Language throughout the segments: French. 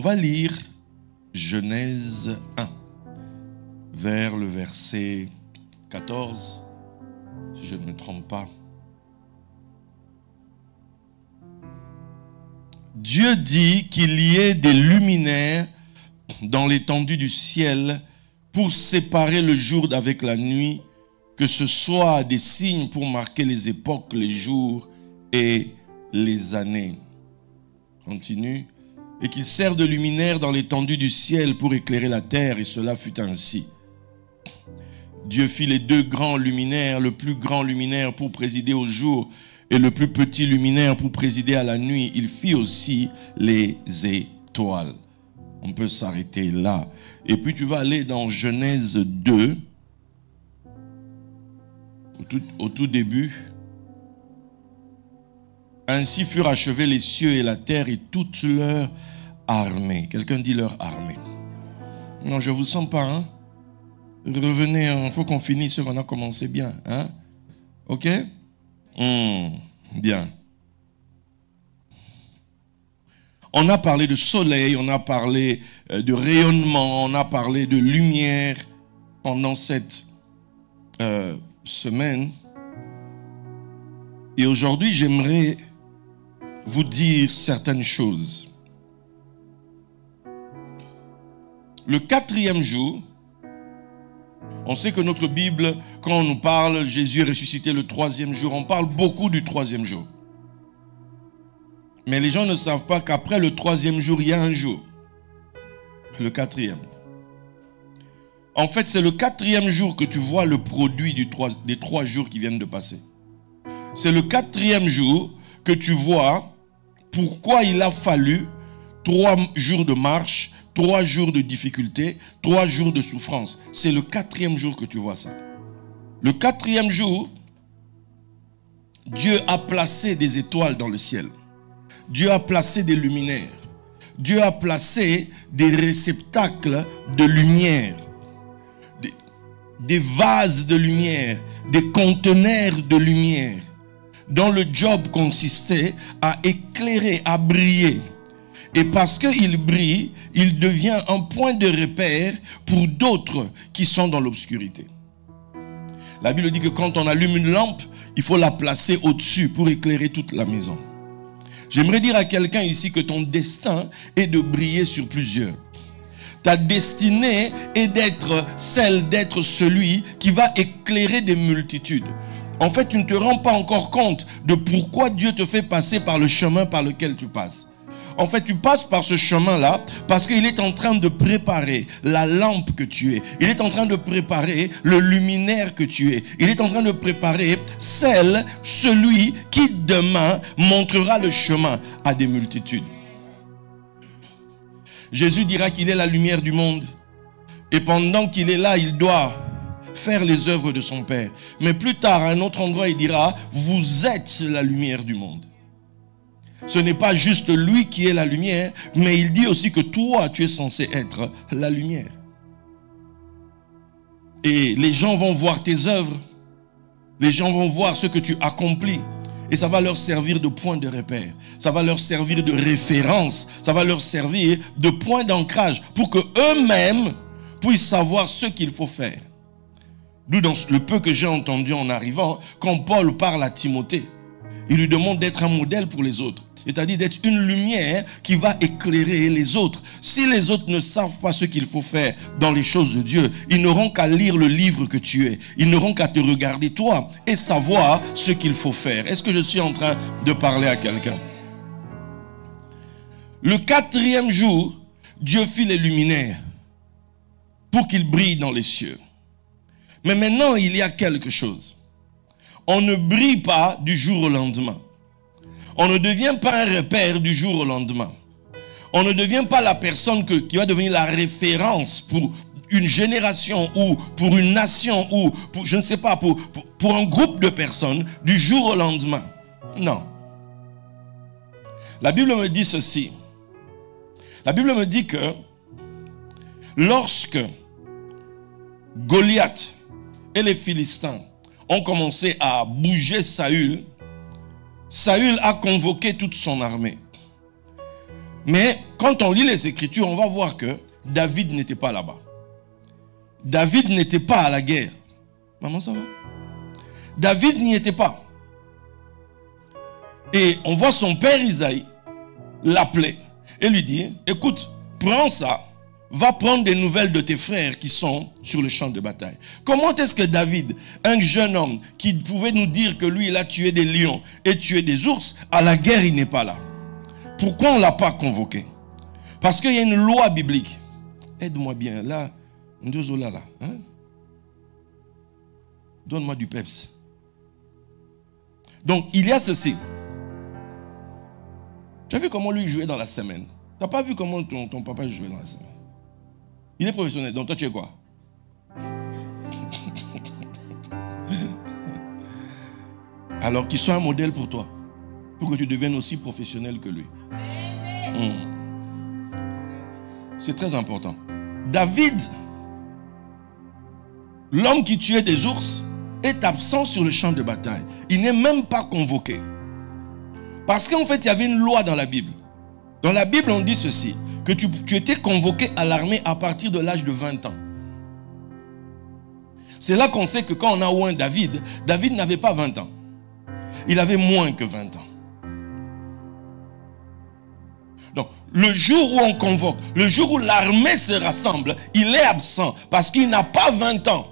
On va lire Genèse 1, vers le verset 14, si je ne me trompe pas. Dieu dit qu'il y ait des luminaires dans l'étendue du ciel pour séparer le jour d'avec la nuit, que ce soit des signes pour marquer les époques, les jours et les années. Continue. Et qu'il serve de luminaire dans l'étendue du ciel pour éclairer la terre, et cela fut ainsi. Dieu fit les deux grands luminaires, le plus grand luminaire pour présider au jour et le plus petit luminaire pour présider à la nuit. Il fit aussi les étoiles. On peut s'arrêter là. Et puis tu vas aller dans Genèse 2, au tout début. Ainsi furent achevés les cieux et la terre et toute leur armée. Quelqu'un dit leur armée. Non, je ne vous sens pas, hein? Revenez, il faut qu'on finisse ce qu'on a commencé bien, hein? Ok? Bien. On a parlé de soleil, on a parlé de rayonnement, on a parlé de lumière pendant cette semaine. Et aujourd'hui, j'aimerais vous dire certaines choses. Le 4e jour, on sait que notre Bible, quand on nous parle, Jésus est ressuscité le 3e jour, on parle beaucoup du 3e jour. Mais les gens ne savent pas qu'après le 3e jour, il y a un jour. Le 4e. En fait, c'est le 4e jour que tu vois le produit des 3 jours qui viennent de passer. C'est le 4e jour que tu vois pourquoi il a fallu 3 jours de marche, 3 jours de difficulté, 3 jours de souffrance. C'est le 4e jour que tu vois ça. Le 4e jour, Dieu a placé des étoiles dans le ciel. Dieu a placé des luminaires. Dieu a placé des réceptacles de lumière. Des vases de lumière, des conteneurs de lumière, dont le job consistait à éclairer, à briller. Et parce qu'il brille, il devient un point de repère pour d'autres qui sont dans l'obscurité. La Bible dit que quand on allume une lampe, il faut la placer au-dessus pour éclairer toute la maison. J'aimerais dire à quelqu'un ici que ton destin est de briller sur plusieurs. Ta destinée est d'être celui qui va éclairer des multitudes. En fait, tu ne te rends pas encore compte de pourquoi Dieu te fait passer par le chemin par lequel tu passes. En fait, tu passes par ce chemin-là parce qu'il est en train de préparer la lampe que tu es. Il est en train de préparer le luminaire que tu es. Il est en train de préparer celui qui demain montrera le chemin à des multitudes. Jésus dira qu'il est la lumière du monde. Et pendant qu'il est là, il doit faire les œuvres de son Père. Mais plus tard, à un autre endroit, il dira, vous êtes la lumière du monde. Ce n'est pas juste lui qui est la lumière, mais il dit aussi que toi, tu es censé être la lumière. Et les gens vont voir tes œuvres. Les gens vont voir ce que tu accomplis. Et ça va leur servir de point de repère. Ça va leur servir de référence. Ça va leur servir de point d'ancrage pour qu'eux-mêmes puissent savoir ce qu'il faut faire. D'où dans le peu que j'ai entendu en arrivant, quand Paul parle à Timothée, il lui demande d'être un modèle pour les autres. C'est-à-dire d'être une lumière qui va éclairer les autres. Si les autres ne savent pas ce qu'il faut faire dans les choses de Dieu, ils n'auront qu'à lire le livre que tu es. Ils n'auront qu'à te regarder toi et savoir ce qu'il faut faire. Est-ce que je suis en train de parler à quelqu'un? Le 4e jour, Dieu fit les luminaires pour qu'ils brillent dans les cieux. Mais maintenant, il y a quelque chose. On ne brille pas du jour au lendemain. On ne devient pas un repère du jour au lendemain. On ne devient pas la personne qui va devenir la référence pour une génération ou pour une nation ou pour, je ne sais pas, pour un groupe de personnes du jour au lendemain. Non. La Bible me dit ceci. La Bible me dit que lorsque Goliath et les Philistins ont commencé à bouger Saül, Saül a convoqué toute son armée. Mais quand on lit les Écritures, on va voir que David n'était pas là-bas. David n'était pas à la guerre. Maman, ça va? David n'y était pas. Et on voit son père Isaïe l'appeler et lui dire, écoute, prends ça, va prendre des nouvelles de tes frères qui sont sur le champ de bataille. Comment est-ce que David, un jeune homme qui pouvait nous dire que lui, il a tué des lions et tué des ours, à la guerre, il n'est pas là? Pourquoi on ne l'a pas convoqué? Parce qu'il y a une loi biblique. Aide-moi bien, là, là, hein? Donne-moi du peps. Donc, il y a ceci. Tu as vu comment lui jouait dans la semaine? Tu n'as pas vu comment ton papa jouait dans la semaine? Il est professionnel, donc toi tu es quoi? Alors qu'il soit un modèle pour toi, pour que tu deviennes aussi professionnel que lui. C'est très important. David, l'homme qui tuait des ours, est absent sur le champ de bataille. Il n'est même pas convoqué. Parce qu'en fait, il y avait une loi dans la Bible. Dans la Bible, on dit ceci, que tu étais convoqué à l'armée à partir de l'âge de 20 ans. C'est là qu'on sait que quand on a oint David, David n'avait pas 20 ans. Il avait moins que 20 ans. Donc, le jour où on convoque, le jour où l'armée se rassemble, il est absent parce qu'il n'a pas 20 ans.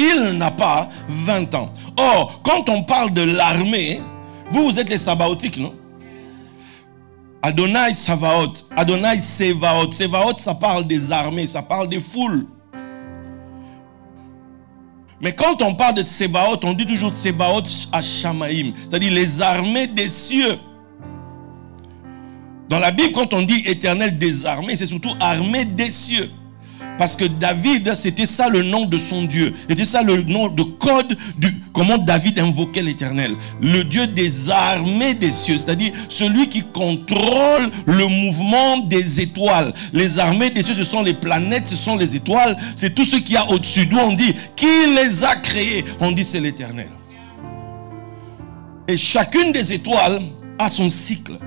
Il n'a pas 20 ans. Or, quand on parle de l'armée, vous êtes les sabaotiques, non? Adonai Savaot, Adonai Sevaot. Sevaot, ça parle des armées, ça parle des foules. Mais quand on parle de Sebaot, on dit toujours Sebaot Hashamaim, c'est-à-dire les armées des cieux. Dans la Bible, quand on dit éternel des armées, c'est surtout armée des cieux. Parce que David, c'était ça le nom de son Dieu. C'était ça le nom de code comment David invoquait l'Éternel. Le Dieu des armées des cieux, c'est-à-dire celui qui contrôle le mouvement des étoiles. Les armées des cieux, ce sont les planètes, ce sont les étoiles, c'est tout ce qu'il y a au-dessus. D'où on dit, qui les a créés? On dit c'est l'Éternel. Et chacune des étoiles a son cycle.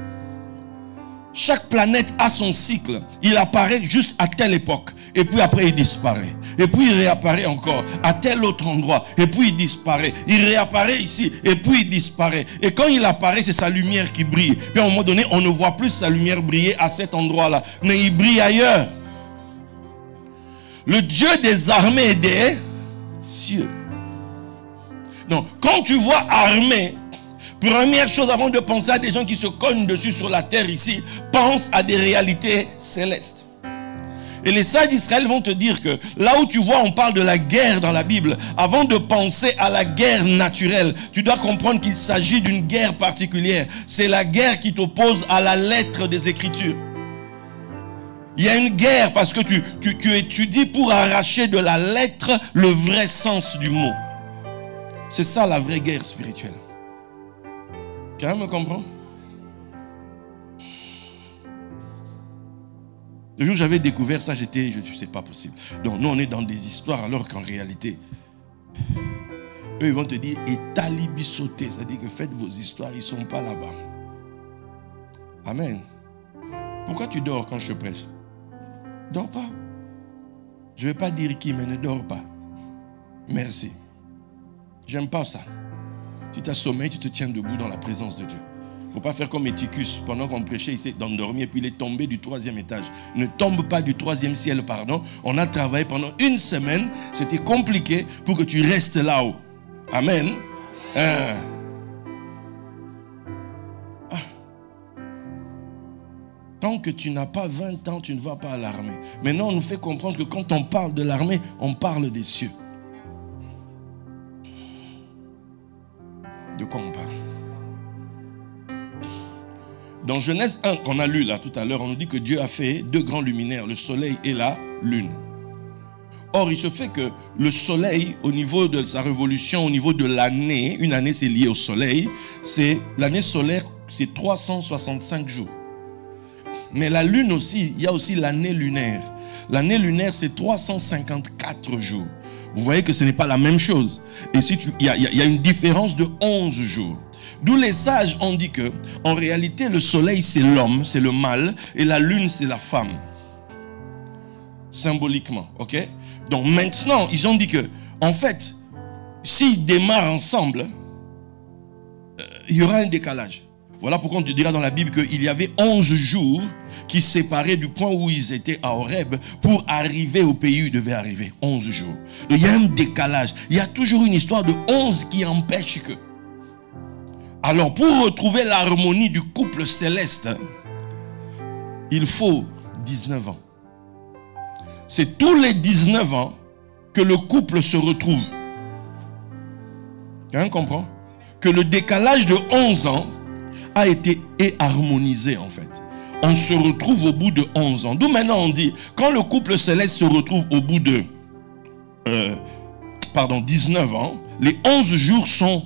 Chaque planète a son cycle. Il apparaît juste à telle époque. Et puis après il disparaît. Et puis il réapparaît encore à tel autre endroit. Et puis il disparaît. Il réapparaît ici. Et puis il disparaît. Et quand il apparaît, c'est sa lumière qui brille. Puis à un moment donné, on ne voit plus sa lumière briller à cet endroit-là. Mais il brille ailleurs. Le Dieu des armées des cieux. Donc quand tu vois armée, première chose avant de penser à des gens qui se cognent dessus sur la terre ici, pense à des réalités célestes. Et les saints d'Israël vont te dire que là où tu vois, on parle de la guerre dans la Bible. Avant de penser à la guerre naturelle, tu dois comprendre qu'il s'agit d'une guerre particulière. C'est la guerre qui t'oppose à la lettre des Écritures. Il y a une guerre parce que tu étudies pour arracher de la lettre le vrai sens du mot. C'est ça la vraie guerre spirituelle. Quelqu'un me comprend? Le jour où j'avais découvert ça, je sais pas possible. Donc nous on est dans des histoires alors qu'en réalité, eux ils vont te dire et talibi sauter, c'est-à-dire que faites vos histoires, ils ne sont pas là-bas. Amen. Pourquoi tu dors quand je te prêche? Dors pas. Je ne vais pas dire qui, mais ne dors pas. Merci. J'aime pas ça. Si tu as sommeil, tu te tiens debout dans la présence de Dieu. Il ne faut pas faire comme Éticus. Pendant qu'on prêchait, il s'est endormi et puis il est tombé du 3e étage. Ne tombe pas du 3e ciel, pardon. On a travaillé pendant une semaine. C'était compliqué pour que tu restes là-haut. Amen. Tant que tu n'as pas 20 ans, tu ne vas pas à l'armée. Maintenant, on nous fait comprendre que quand on parle de l'armée, on parle des cieux. De quoi on parle? Dans Genèse 1, qu'on a lu là tout à l'heure, on nous dit que Dieu a fait 2 grands luminaires, le soleil et la lune. Or, il se fait que le soleil, au niveau de sa révolution, au niveau de l'année, une année c'est lié au soleil, l'année solaire, c'est 365 jours. Mais la lune aussi, il y a aussi l'année lunaire. L'année lunaire, c'est 354 jours. Vous voyez que ce n'est pas la même chose. Et il y a une différence de 11 jours. D'où les sages ont dit que, en réalité, le soleil, c'est l'homme, c'est le mâle, et la lune, c'est la femme. Symboliquement, ok? Donc maintenant, ils ont dit que, en fait, s'ils démarrent ensemble, il y aura un décalage. Voilà pourquoi on te dira dans la Bible qu'il y avait 11 jours qui séparaient du point où ils étaient à Horeb pour arriver au pays où ils devaient arriver. 11 jours. Donc, il y a un décalage. Il y a toujours une histoire de 11 qui empêche que. Alors, pour retrouver l'harmonie du couple céleste, il faut 19 ans. C'est tous les 19 ans que le couple se retrouve. Quelqu'un comprend? Que le décalage de 11 ans a été harmonisé en fait. On se retrouve au bout de 11 ans. D'où maintenant on dit, quand le couple céleste se retrouve au bout de 19 ans, les 11 jours sont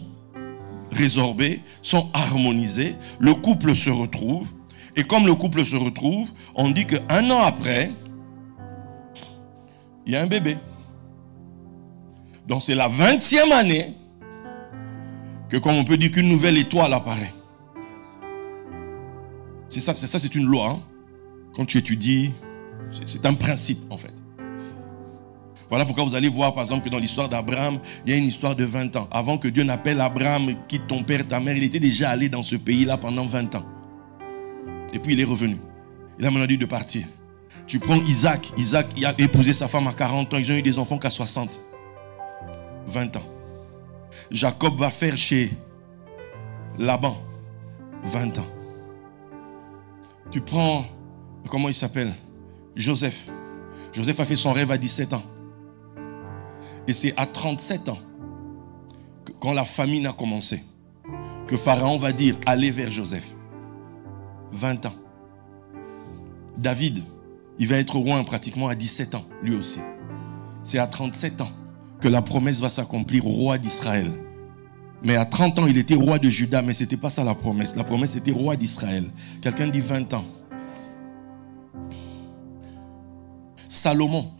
résorbés, sont harmonisés, le couple se retrouve, et comme le couple se retrouve, on dit qu'un an après, il y a un bébé. Donc c'est la 20e année que, comme on peut dire, qu'une nouvelle étoile apparaît. C'est ça, c'est une loi. Hein. Quand tu étudies, c'est un principe en fait. Voilà pourquoi vous allez voir par exemple que dans l'histoire d'Abraham, il y a une histoire de 20 ans. Avant que Dieu n'appelle Abraham, quitte ton père, ta mère, il était déjà allé dans ce pays-là pendant 20 ans. Et puis il est revenu. Il a maintenant dit de partir. Tu prends Isaac, Isaac il a épousé sa femme à 40 ans, ils ont eu des enfants qu'à 60. 20 ans. Jacob va faire chez Laban, 20 ans. Tu prends, comment il s'appelle? Joseph. Joseph a fait son rêve à 17 ans. Et c'est à 37 ans, quand la famine a commencé, que Pharaon va dire, allez vers Joseph. 20 ans. David, il va être roi pratiquement à 17 ans, lui aussi. C'est à 37 ans que la promesse va s'accomplir au roi d'Israël. Mais à 30 ans, il était roi de Juda, mais ce n'était pas ça la promesse. La promesse, c'était roi d'Israël. Quelqu'un dit 20 ans. Salomon,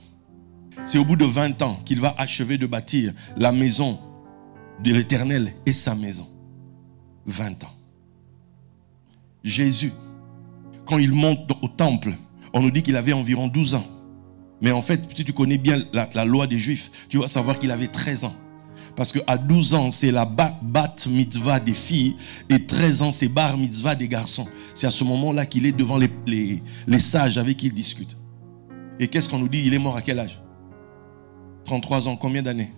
c'est au bout de 20 ans qu'il va achever de bâtir la maison de l'Éternel et sa maison. 20 ans. Jésus, quand il monte au temple, on nous dit qu'il avait environ 12 ans. Mais en fait, si tu connais bien la loi des Juifs, tu vas savoir qu'il avait 13 ans. Parce qu'à 12 ans, c'est la bat mitzvah des filles et 13 ans, c'est bar mitzvah des garçons. C'est à ce moment-là qu'il est devant les sages avec qui il discute. Et qu'est-ce qu'on nous dit? Il est mort à quel âge? 33 ans, combien d'années?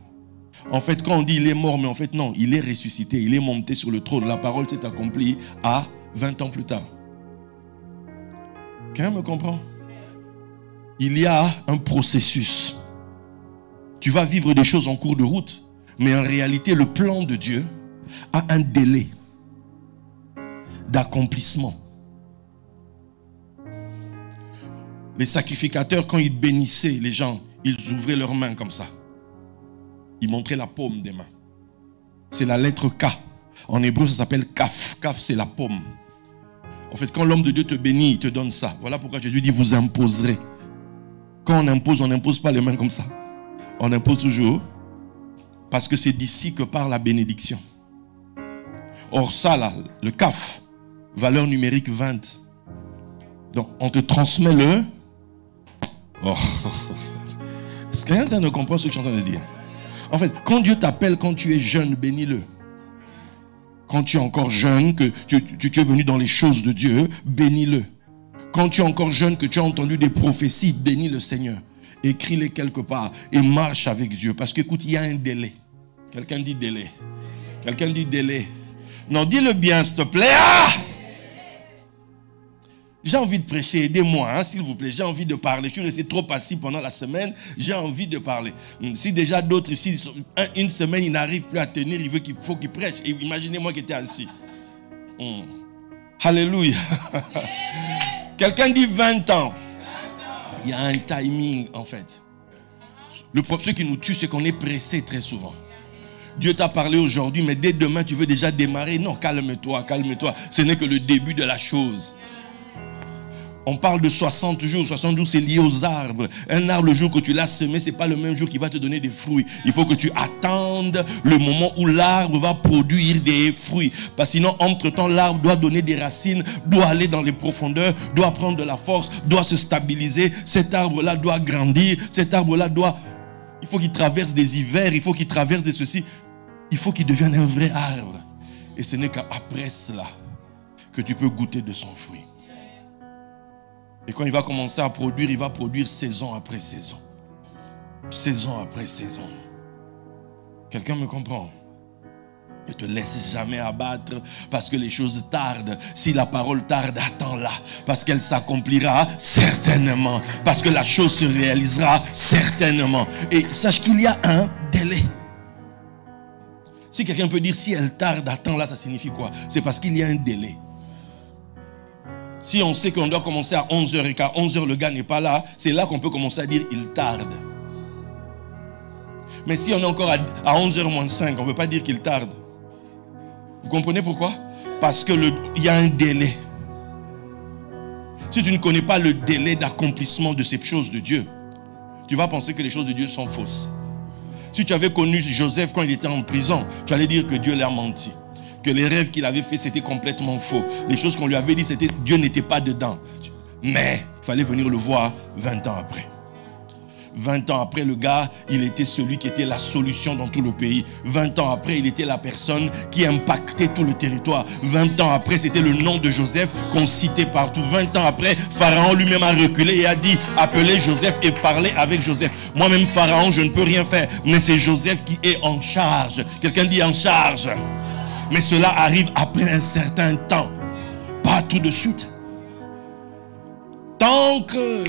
En fait, quand on dit il est mort, mais en fait non, il est ressuscité, il est monté sur le trône. La parole s'est accomplie à 20 ans plus tard. Quelqu'un me comprend? Il y a un processus. Tu vas vivre des choses en cours de route. Mais en réalité, le plan de Dieu a un délai d'accomplissement. Les sacrificateurs, quand ils bénissaient les gens, ils ouvraient leurs mains comme ça. Ils montraient la paume des mains. C'est la lettre K. En hébreu, ça s'appelle Kaf. Kaf, c'est la paume. En fait, quand l'homme de Dieu te bénit, il te donne ça. Voilà pourquoi Jésus dit, vous imposerez. Quand on n'impose pas les mains comme ça. On impose toujours. Parce que c'est d'ici que part la bénédiction. Or ça là, le CAF, valeur numérique 20. Donc on te transmet le... Oh. Est-ce que quelqu'un ne comprend ce que je suis en train de dire? En fait, quand Dieu t'appelle, quand tu es jeune, bénis-le. Quand tu es encore jeune, que tu es venu dans les choses de Dieu, bénis-le. Quand tu es encore jeune, que tu as entendu des prophéties, bénis le Seigneur. Écris-les quelque part et marche avec Dieu. Parce qu'écoute, il y a un délai. Quelqu'un dit délai. Quelqu'un dit délai. Non, dis-le bien, s'il te plaît. Ah! J'ai envie de prêcher, aidez-moi, hein, s'il vous plaît. J'ai envie de parler. Je suis resté trop passif pendant la semaine. J'ai envie de parler. Si déjà d'autres ici, une semaine, ils n'arrivent plus à tenir, il faut qu'ils prêchent. Et imaginez-moi qui était assis. Alléluia. Quelqu'un dit 20 ans. Il y a un timing, en fait. Ce qui nous tue, c'est qu'on est pressé très souvent. Dieu t'a parlé aujourd'hui, mais dès demain, tu veux déjà démarrer. Non, calme-toi, calme-toi. Ce n'est que le début de la chose. On parle de 60 jours. 60 jours, c'est lié aux arbres. Un arbre, le jour que tu l'as semé, ce n'est pas le même jour qu'il va te donner des fruits. Il faut que tu attendes le moment où l'arbre va produire des fruits. Parce que sinon, entre-temps, l'arbre doit donner des racines, doit aller dans les profondeurs, doit prendre de la force, doit se stabiliser. Cet arbre-là doit grandir. Cet arbre-là doit... Il faut qu'il traverse des hivers, il faut qu'il traverse de ceci. Il faut qu'il devienne un vrai arbre. Et ce n'est qu'après cela que tu peux goûter de son fruit. Et quand il va commencer à produire, il va produire saison après saison. Saison après saison. Quelqu'un me comprend? Ne te laisse jamais abattre parce que les choses tardent. Si la parole tarde, attends-la. Parce qu'elle s'accomplira certainement. Parce que la chose se réalisera certainement. Et sache qu'il y a un délai. Si quelqu'un peut dire si elle tarde, attends-la, ça signifie quoi? C'est parce qu'il y a un délai. Si on sait qu'on doit commencer à 11h et qu'à 11h le gars n'est pas là, c'est là qu'on peut commencer à dire il tarde. Mais si on est encore à 11h moins 5, on ne veut pas dire qu'il tarde. Vous comprenez pourquoi? Parce qu'il y a un délai. Si tu ne connais pas le délai d'accomplissement de ces choses de Dieu, tu vas penser que les choses de Dieu sont fausses. Si tu avais connu Joseph quand il était en prison, tu allais dire que Dieu l'a menti. Que les rêves qu'il avait faits, c'était complètement faux. Les choses qu'on lui avait dit, c'était Dieu n'était pas dedans. Mais il fallait venir le voir 20 ans après. 20 ans après, le gars, il était celui qui était la solution dans tout le pays. 20 ans après, il était la personne qui impactait tout le territoire. 20 ans après, c'était le nom de Joseph qu'on citait partout. 20 ans après, Pharaon lui-même a reculé et a dit, appelez Joseph et parlez avec Joseph. Moi-même, Pharaon, je ne peux rien faire. Mais c'est Joseph qui est en charge. Quelqu'un dit en charge. Mais cela arrive après un certain temps. Pas tout de suite. Tant que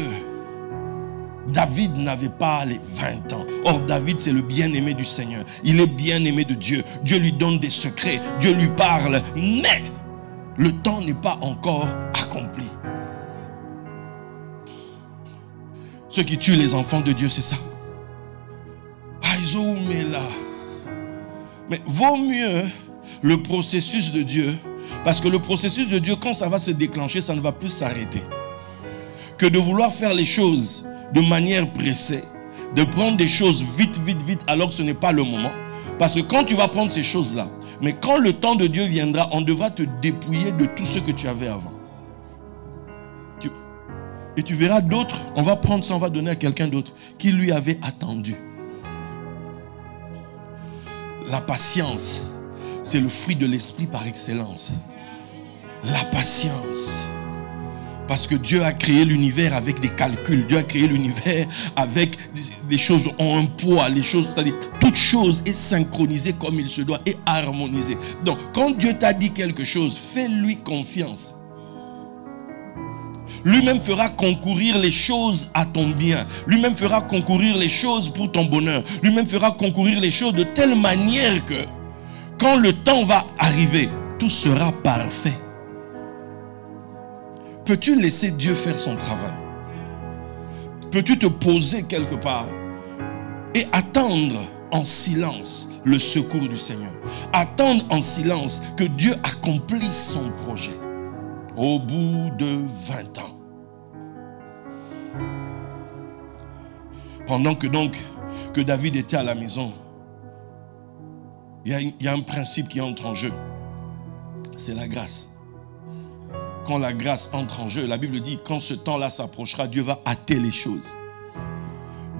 David n'avait pas les 20 ans. Or, David, c'est le bien-aimé du Seigneur. Il est bien-aimé de Dieu. Dieu lui donne des secrets. Dieu lui parle. Mais le temps n'est pas encore accompli. Ceux qui tuent les enfants de Dieu, c'est ça. Mais vaut mieux le processus de Dieu, parce que le processus de Dieu, quand ça va se déclencher, ça ne va plus s'arrêter. Que de vouloir faire les choses de manière pressée, de prendre des choses vite, alors que ce n'est pas le moment. Parce que quand tu vas prendre ces choses-là, mais quand le temps de Dieu viendra, on devra te dépouiller de tout ce que tu avais avant. Et tu verras d'autres, on va prendre ça, on va donner à quelqu'un d'autre qui lui avait attendu. La patience, c'est le fruit de l'esprit par excellence. La patience. Parce que Dieu a créé l'univers avec des calculs. Dieu a créé l'univers avec des choses ont un poids. Les choses, c'est-à-dire toute chose est synchronisée comme il se doit et harmonisée. Donc, quand Dieu t'a dit quelque chose, fais-lui confiance. Lui-même fera concourir les choses à ton bien. Lui-même fera concourir les choses pour ton bonheur. Lui-même fera concourir les choses de telle manière que quand le temps va arriver, tout sera parfait. Peux-tu laisser Dieu faire son travail? Peux-tu te poser quelque part et attendre en silence le secours du Seigneur? Attendre en silence que Dieu accomplisse son projet au bout de 20 ans. Pendant que David était à la maison, il y a un principe qui entre en jeu. C'est la grâce. Quand la grâce entre en jeu, la Bible dit, quand ce temps-là s'approchera, Dieu va hâter les choses.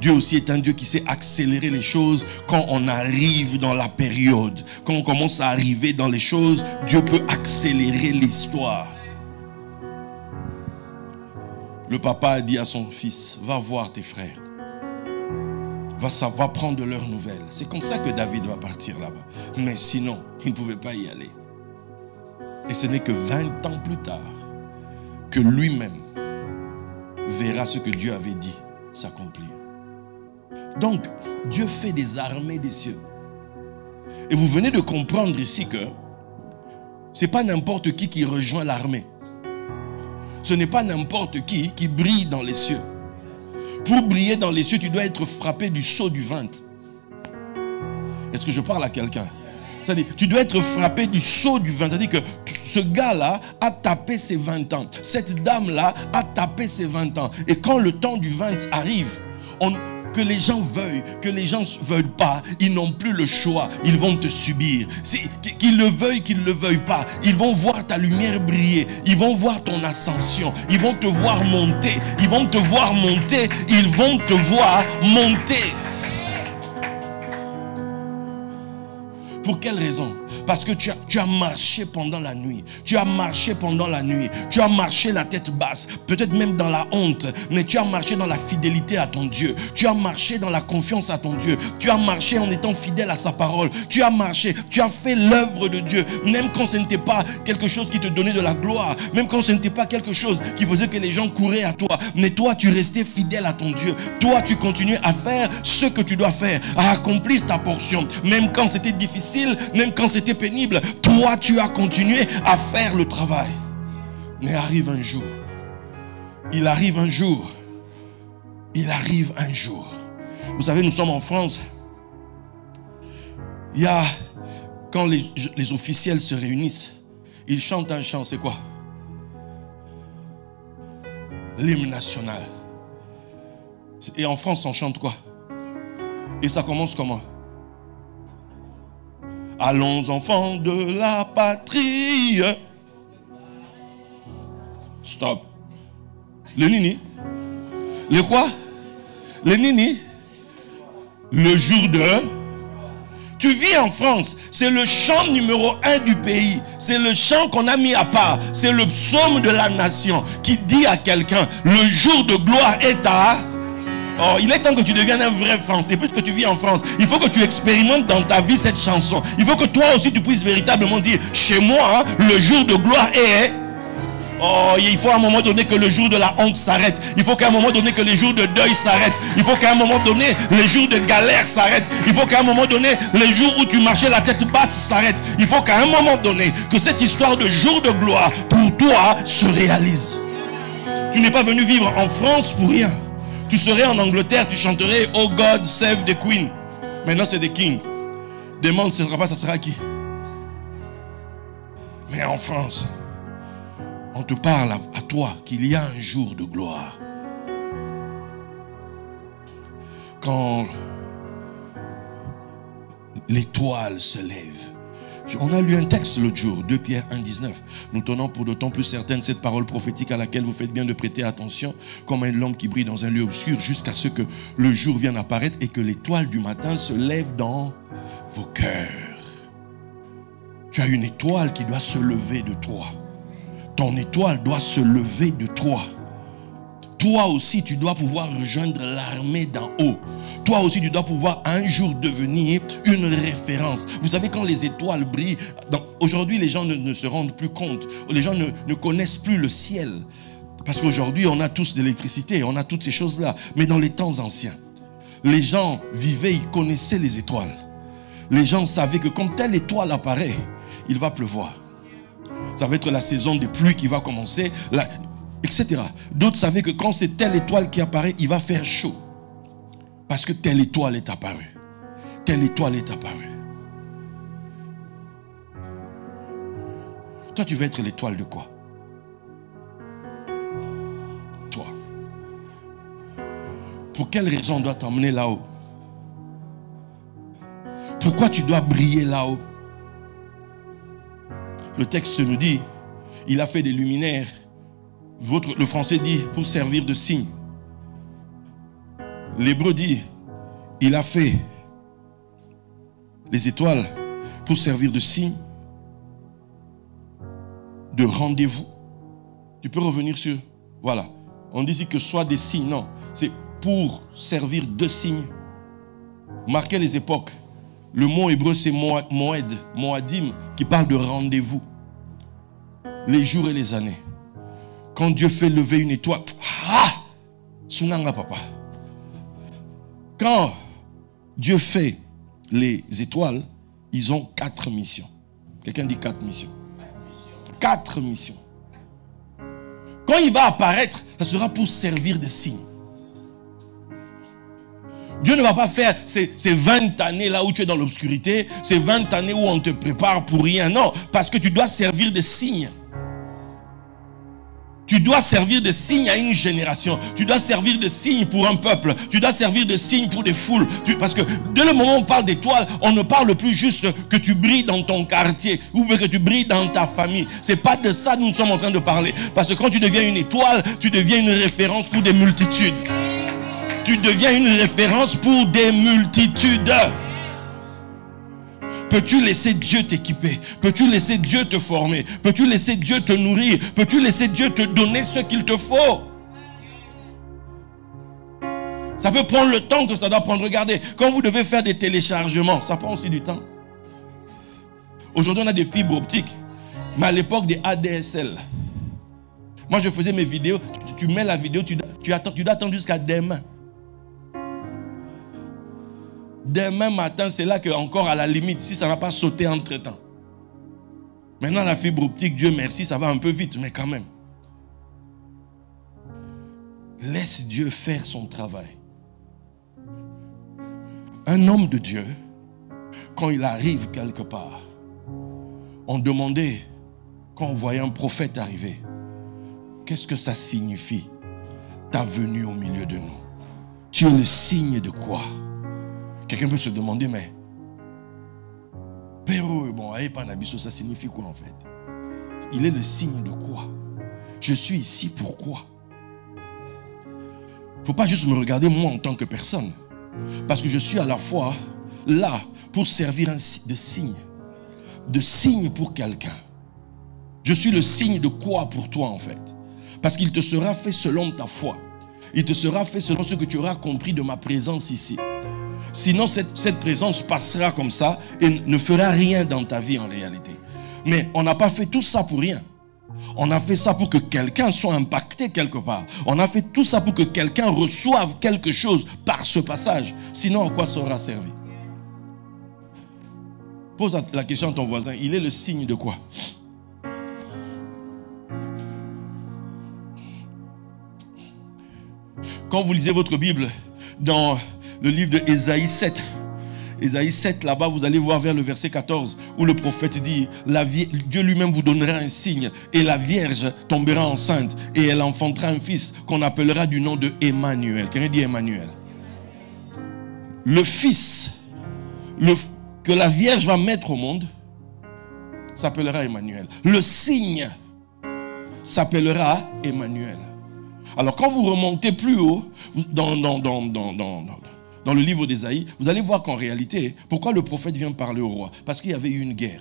Dieu aussi est un Dieu qui sait accélérer les choses quand on arrive dans la période. Quand on commence à arriver dans les choses, Dieu peut accélérer l'histoire. Le papa a dit à son fils, va voir tes frères. Va prendre de leurs nouvelles. C'est comme ça que David va partir là-bas. Mais sinon, il ne pouvait pas y aller. Et ce n'est que 20 ans plus tard que lui-même verra ce que Dieu avait dit s'accomplir. Donc, Dieu fait des armées des cieux. Et vous venez de comprendre ici que ce n'est pas n'importe qui rejoint l'armée. Ce n'est pas n'importe qui brille dans les cieux. Pour briller dans les cieux, tu dois être frappé du sceau du 20. Est-ce que je parle à quelqu'un? C'est-à-dire, tu dois être frappé du sceau du 20. C'est-à-dire que ce gars-là a tapé ses 20 ans. Cette dame-là a tapé ses 20 ans. Et quand le temps du 20 arrive, que les gens veuillent, que les gens ne veulent pas, ils n'ont plus le choix, ils vont te subir. Qu'ils le veuillent, qu'ils ne le veuillent pas, ils vont voir ta lumière briller, ils vont voir ton ascension, ils vont te voir monter, ils vont te voir monter, ils vont te voir monter. Pour quelle raison? Parce que tu as marché pendant la nuit. Tu as marché pendant la nuit. Tu as marché la tête basse. Peut-être même dans la honte. Mais tu as marché dans la fidélité à ton Dieu. Tu as marché dans la confiance à ton Dieu. Tu as marché en étant fidèle à sa parole. Tu as marché. Tu as fait l'œuvre de Dieu. Même quand ce n'était pas quelque chose qui te donnait de la gloire. Même quand ce n'était pas quelque chose qui faisait que les gens couraient à toi. Mais toi, tu restais fidèle à ton Dieu. Toi, tu continuais à faire ce que tu dois faire. À accomplir ta portion. Même quand c'était difficile. Même quand c'était pénible, toi tu as continué à faire le travail. Mais arrive un jour, il arrive un jour, vous savez, nous sommes en France. Il y a, quand les officiels se réunissent, ils chantent un chant, c'est quoi? L'hymne national. Et en France, on chante quoi? Et ça commence comment? Allons enfants de la patrie. Stop. Le nini. Le quoi? Le nini. Le jour de... Tu vis en France. C'est le chant numéro 1 du pays. C'est le chant qu'on a mis à part. C'est le psaume de la nation qui dit à quelqu'un, le jour de gloire est à... Oh, il est temps que tu deviennes un vrai Français. Puisque tu vis en France, il faut que tu expérimentes dans ta vie cette chanson. Il faut que toi aussi tu puisses véritablement dire, chez moi, le jour de gloire est... Oh, il faut à un moment donné que le jour de la honte s'arrête. Il faut qu'à un moment donné que les jours de deuil s'arrêtent. Il faut qu'à un moment donné, les jours de galère s'arrêtent. Il faut qu'à un moment donné, les jours où tu marchais la tête basse s'arrêtent. Il faut qu'à un moment donné, que cette histoire de jour de gloire, pour toi, se réalise. Tu n'es pas venu vivre en France pour rien. Tu serais en Angleterre, tu chanterais Oh God save the Queen. Maintenant c'est the King. Demande, ce ne sera pas, ça sera qui? Mais en France, on te parle à toi qu'il y a un jour de gloire. Quand l'étoile se lève. On a lu un texte l'autre jour, 2 Pierre 1, 19. Nous tenons pour d'autant plus certaine cette parole prophétique à laquelle vous faites bien de prêter attention, comme une lampe qui brille dans un lieu obscur, jusqu'à ce que le jour vienne apparaître et que l'étoile du matin se lève dans vos cœurs. Tu as une étoile qui doit se lever de toi. Ton étoile doit se lever de toi. Toi aussi, tu dois pouvoir rejoindre l'armée d'en haut. Toi aussi, tu dois pouvoir un jour devenir une référence. Vous savez, quand les étoiles brillent, aujourd'hui, les gens ne se rendent plus compte. Les gens ne connaissent plus le ciel. Parce qu'aujourd'hui, on a tous de l'électricité, on a toutes ces choses-là. Mais dans les temps anciens, les gens vivaient, ils connaissaient les étoiles. Les gens savaient que quand telle étoile apparaît, il va pleuvoir. Ça va être la saison des pluies qui va commencer, etc. D'autres savaient que quand c'est telle étoile qui apparaît, il va faire chaud. Parce que telle étoile est apparue. Telle étoile est apparue. Toi, tu veux être l'étoile de quoi? Toi. Pour quelle raison on doit t'emmener là-haut? Pourquoi tu dois briller là-haut? Le texte nous dit, il a fait des luminaires. Le français dit, pour servir de signe. L'hébreu dit, il a fait les étoiles pour servir de signe, de rendez-vous. Tu peux revenir sur, voilà. On dit que soit des signes, non. C'est pour servir de signes. Marquer les époques. Le mot hébreu c'est moed, moadim, qui parle de rendez-vous. Les jours et les années. Quand Dieu fait lever une étoile, sunanga papa. Quand Dieu fait les étoiles, ils ont 4 missions. Quelqu'un dit 4 missions. 4 missions. Quand il va apparaître, ça sera pour servir de signe. Dieu ne va pas faire ces 20 années là où tu es dans l'obscurité, ces 20 années où on te prépare pour rien. Non, parce que tu dois servir de signe. Tu dois servir de signe à une génération. Tu dois servir de signe pour un peuple. Tu dois servir de signe pour des foules. Parce que dès le moment où on parle d'étoile, on ne parle plus juste que tu brilles dans ton quartier ou que tu brilles dans ta famille. Ce n'est pas de ça que nous sommes en train de parler. Parce que quand tu deviens une étoile, tu deviens une référence pour des multitudes. Tu deviens une référence pour des multitudes. Peux-tu laisser Dieu t'équiper? Peux-tu laisser Dieu te former? Peux-tu laisser Dieu te nourrir? Peux-tu laisser Dieu te donner ce qu'il te faut? Ça peut prendre le temps que ça doit prendre. Regardez, quand vous devez faire des téléchargements, ça prend aussi du temps. Aujourd'hui, on a des fibres optiques. Mais à l'époque des ADSL, moi je faisais mes vidéos, tu mets la vidéo, tu dois attendre jusqu'à demain. Demain matin, c'est là que encore à la limite, si ça n'a pas sauté entre-temps. Maintenant, la fibre optique, Dieu merci, ça va un peu vite, mais quand même. Laisse Dieu faire son travail. Un homme de Dieu, quand il arrive quelque part, on demandait, quand on voyait un prophète arriver, qu'est-ce que ça signifie, ta venue au milieu de nous? Tu es le signe de quoi? Quelqu'un peut se demander, mais Père, bon, ça signifie quoi en fait? Il est le signe de quoi? Je suis ici pourquoi? Il ne faut pas juste me regarder moi en tant que personne. Parce que je suis à la fois là pour servir de signe pour quelqu'un. Je suis le signe de quoi pour toi en fait? Parce qu'il te sera fait selon ta foi. Il te sera fait selon ce que tu auras compris de ma présence ici. Sinon, cette présence passera comme ça et ne fera rien dans ta vie en réalité. Mais on n'a pas fait tout ça pour rien. On a fait ça pour que quelqu'un soit impacté quelque part. On a fait tout ça pour que quelqu'un reçoive quelque chose par ce passage. Sinon, à quoi ça aura servi? Pose la question à ton voisin. Il est le signe de quoi? Quand vous lisez votre Bible, dans le livre de Ésaïe 7, Ésaïe 7, là-bas, vous allez voir vers le verset 14, où le prophète dit, Dieu lui-même vous donnera un signe, et la Vierge tombera enceinte, et elle enfantera un fils, qu'on appellera du nom de Emmanuel. Quelqu'un dit Emmanuel? Le fils que la Vierge va mettre au monde, s'appellera Emmanuel. Le signe s'appellera Emmanuel. Alors quand vous remontez plus haut, dans le livre d'Ésaïe, vous allez voir qu'en réalité, pourquoi le prophète vient parler au roi? Parce qu'il y avait eu une guerre.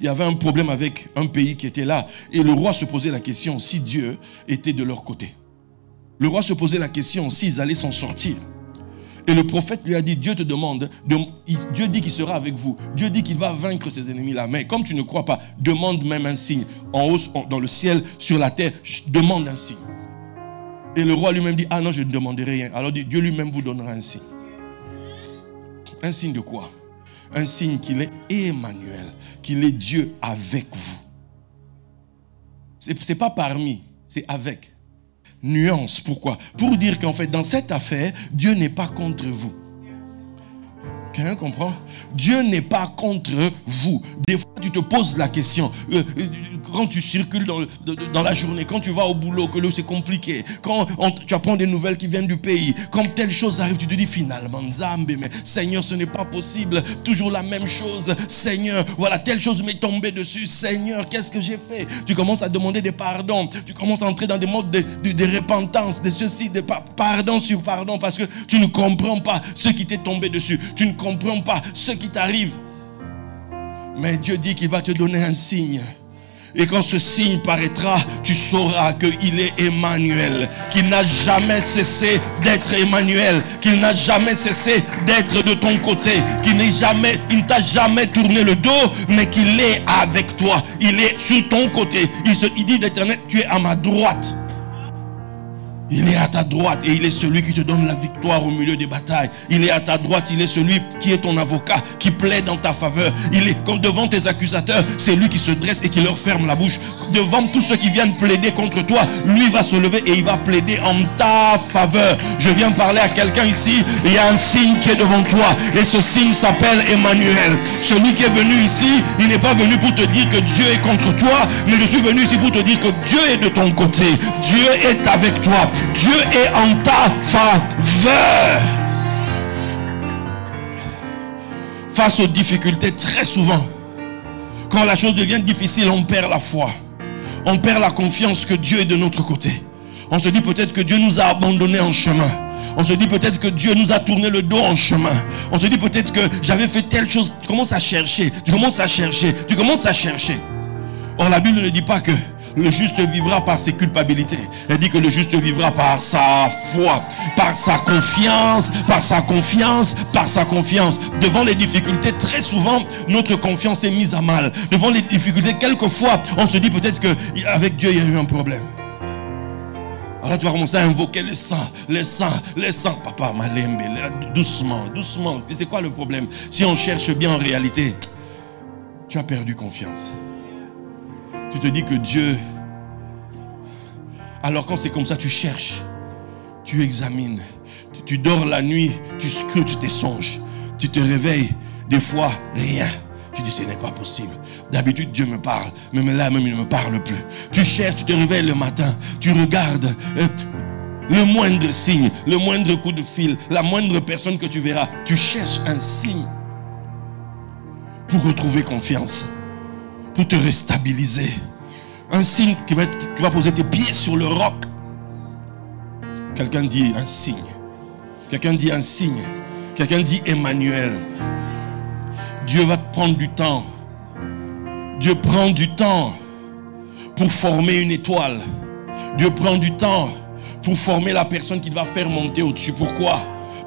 Il y avait un problème avec un pays qui était là. Et le roi se posait la question si Dieu était de leur côté. Le roi se posait la question s'ils allaient s'en sortir. Et le prophète lui a dit, Dieu te demande, Dieu dit qu'il sera avec vous. Dieu dit qu'il va vaincre ses ennemis-là. Mais comme tu ne crois pas, demande même un signe. En haut, dans le ciel, sur la terre, demande un signe. Et le roi lui-même dit, ah non, je ne demanderai rien. Alors Dieu lui-même vous donnera un signe. Un signe de quoi? Un signe qu'il est Emmanuel, qu'il est Dieu avec vous. Ce n'est pas parmi, c'est avec. Nuance, pourquoi? Pour dire qu'en fait, dans cette affaire, Dieu n'est pas contre vous. Quelqu'un comprend? Dieu n'est pas contre vous. Des fois, tu te poses la question, quand tu circules dans la journée, quand tu vas au boulot, que c'est compliqué, quand tu apprends des nouvelles qui viennent du pays, quand telle chose arrive, tu te dis finalement, Nzambe, mais Seigneur, ce n'est pas possible, toujours la même chose, Seigneur, voilà, telle chose m'est tombée dessus, Seigneur, qu'est-ce que j'ai fait? Tu commences à demander des pardons, tu commences à entrer dans des modes de repentance, de ceci, de pardon sur pardon, parce que tu ne comprends pas ce qui t'est tombé dessus, tu ne comprends pas ce qui t'arrive. Mais Dieu dit qu'il va te donner un signe. Et quand ce signe paraîtra, tu sauras qu'il est Emmanuel, qu'il n'a jamais cessé d'être Emmanuel, qu'il n'a jamais cessé d'être de ton côté, qu'il ne t'a jamais tourné le dos, mais qu'il est avec toi, il est sur ton côté. Il dit d'Éternel, tu es à ma droite. Il est à ta droite et il est celui qui te donne la victoire au milieu des batailles. Il est à ta droite, il est celui qui est ton avocat, qui plaide en ta faveur. Il est devant tes accusateurs, c'est lui qui se dresse et qui leur ferme la bouche. Devant tous ceux qui viennent plaider contre toi, lui va se lever et il va plaider en ta faveur. Je viens parler à quelqu'un ici, il y a un signe qui est devant toi et ce signe s'appelle Emmanuel. Celui qui est venu ici, il n'est pas venu pour te dire que Dieu est contre toi, mais je suis venu ici pour te dire que Dieu est de ton côté. Dieu est avec toi. Dieu est en ta faveur. Face aux difficultés, très souvent, quand la chose devient difficile, on perd la foi. On perd la confiance que Dieu est de notre côté. On se dit peut-être que Dieu nous a abandonnés en chemin. On se dit peut-être que Dieu nous a tourné le dos en chemin. On se dit peut-être que j'avais fait telle chose. Tu commences à chercher, tu commences à chercher, tu commences à chercher. Or la Bible ne dit pas que le juste vivra par ses culpabilités. Elle dit que le juste vivra par sa foi, par sa confiance, par sa confiance, par sa confiance. Devant les difficultés, très souvent, notre confiance est mise à mal. Devant les difficultés, quelquefois, on se dit peut-être qu'avec Dieu, il y a eu un problème. Alors tu vas commencer à invoquer le sang, le sang, le sang. Papa, malembe, doucement, doucement. C'est quoi le problème? Si on cherche bien en réalité, tu as perdu confiance. Tu te dis que Dieu... Alors quand c'est comme ça, tu cherches, tu examines, tu dors la nuit, tu scrutes tes songes, tu te réveilles, des fois, rien. Tu dis, ce n'est pas possible. D'habitude, Dieu me parle, mais là même, il ne me parle plus. Tu cherches, tu te réveilles le matin, tu regardes le moindre signe, le moindre coup de fil, la moindre personne que tu verras. Tu cherches un signe pour retrouver confiance, pour te restabiliser. Un signe qui va poser tes pieds sur le roc. Quelqu'un dit un signe. Quelqu'un dit un signe. Quelqu'un dit Emmanuel. Dieu va te prendre du temps. Dieu prend du temps pour former une étoile. Dieu prend du temps pour former la personne qui va faire monter au-dessus. Pourquoi?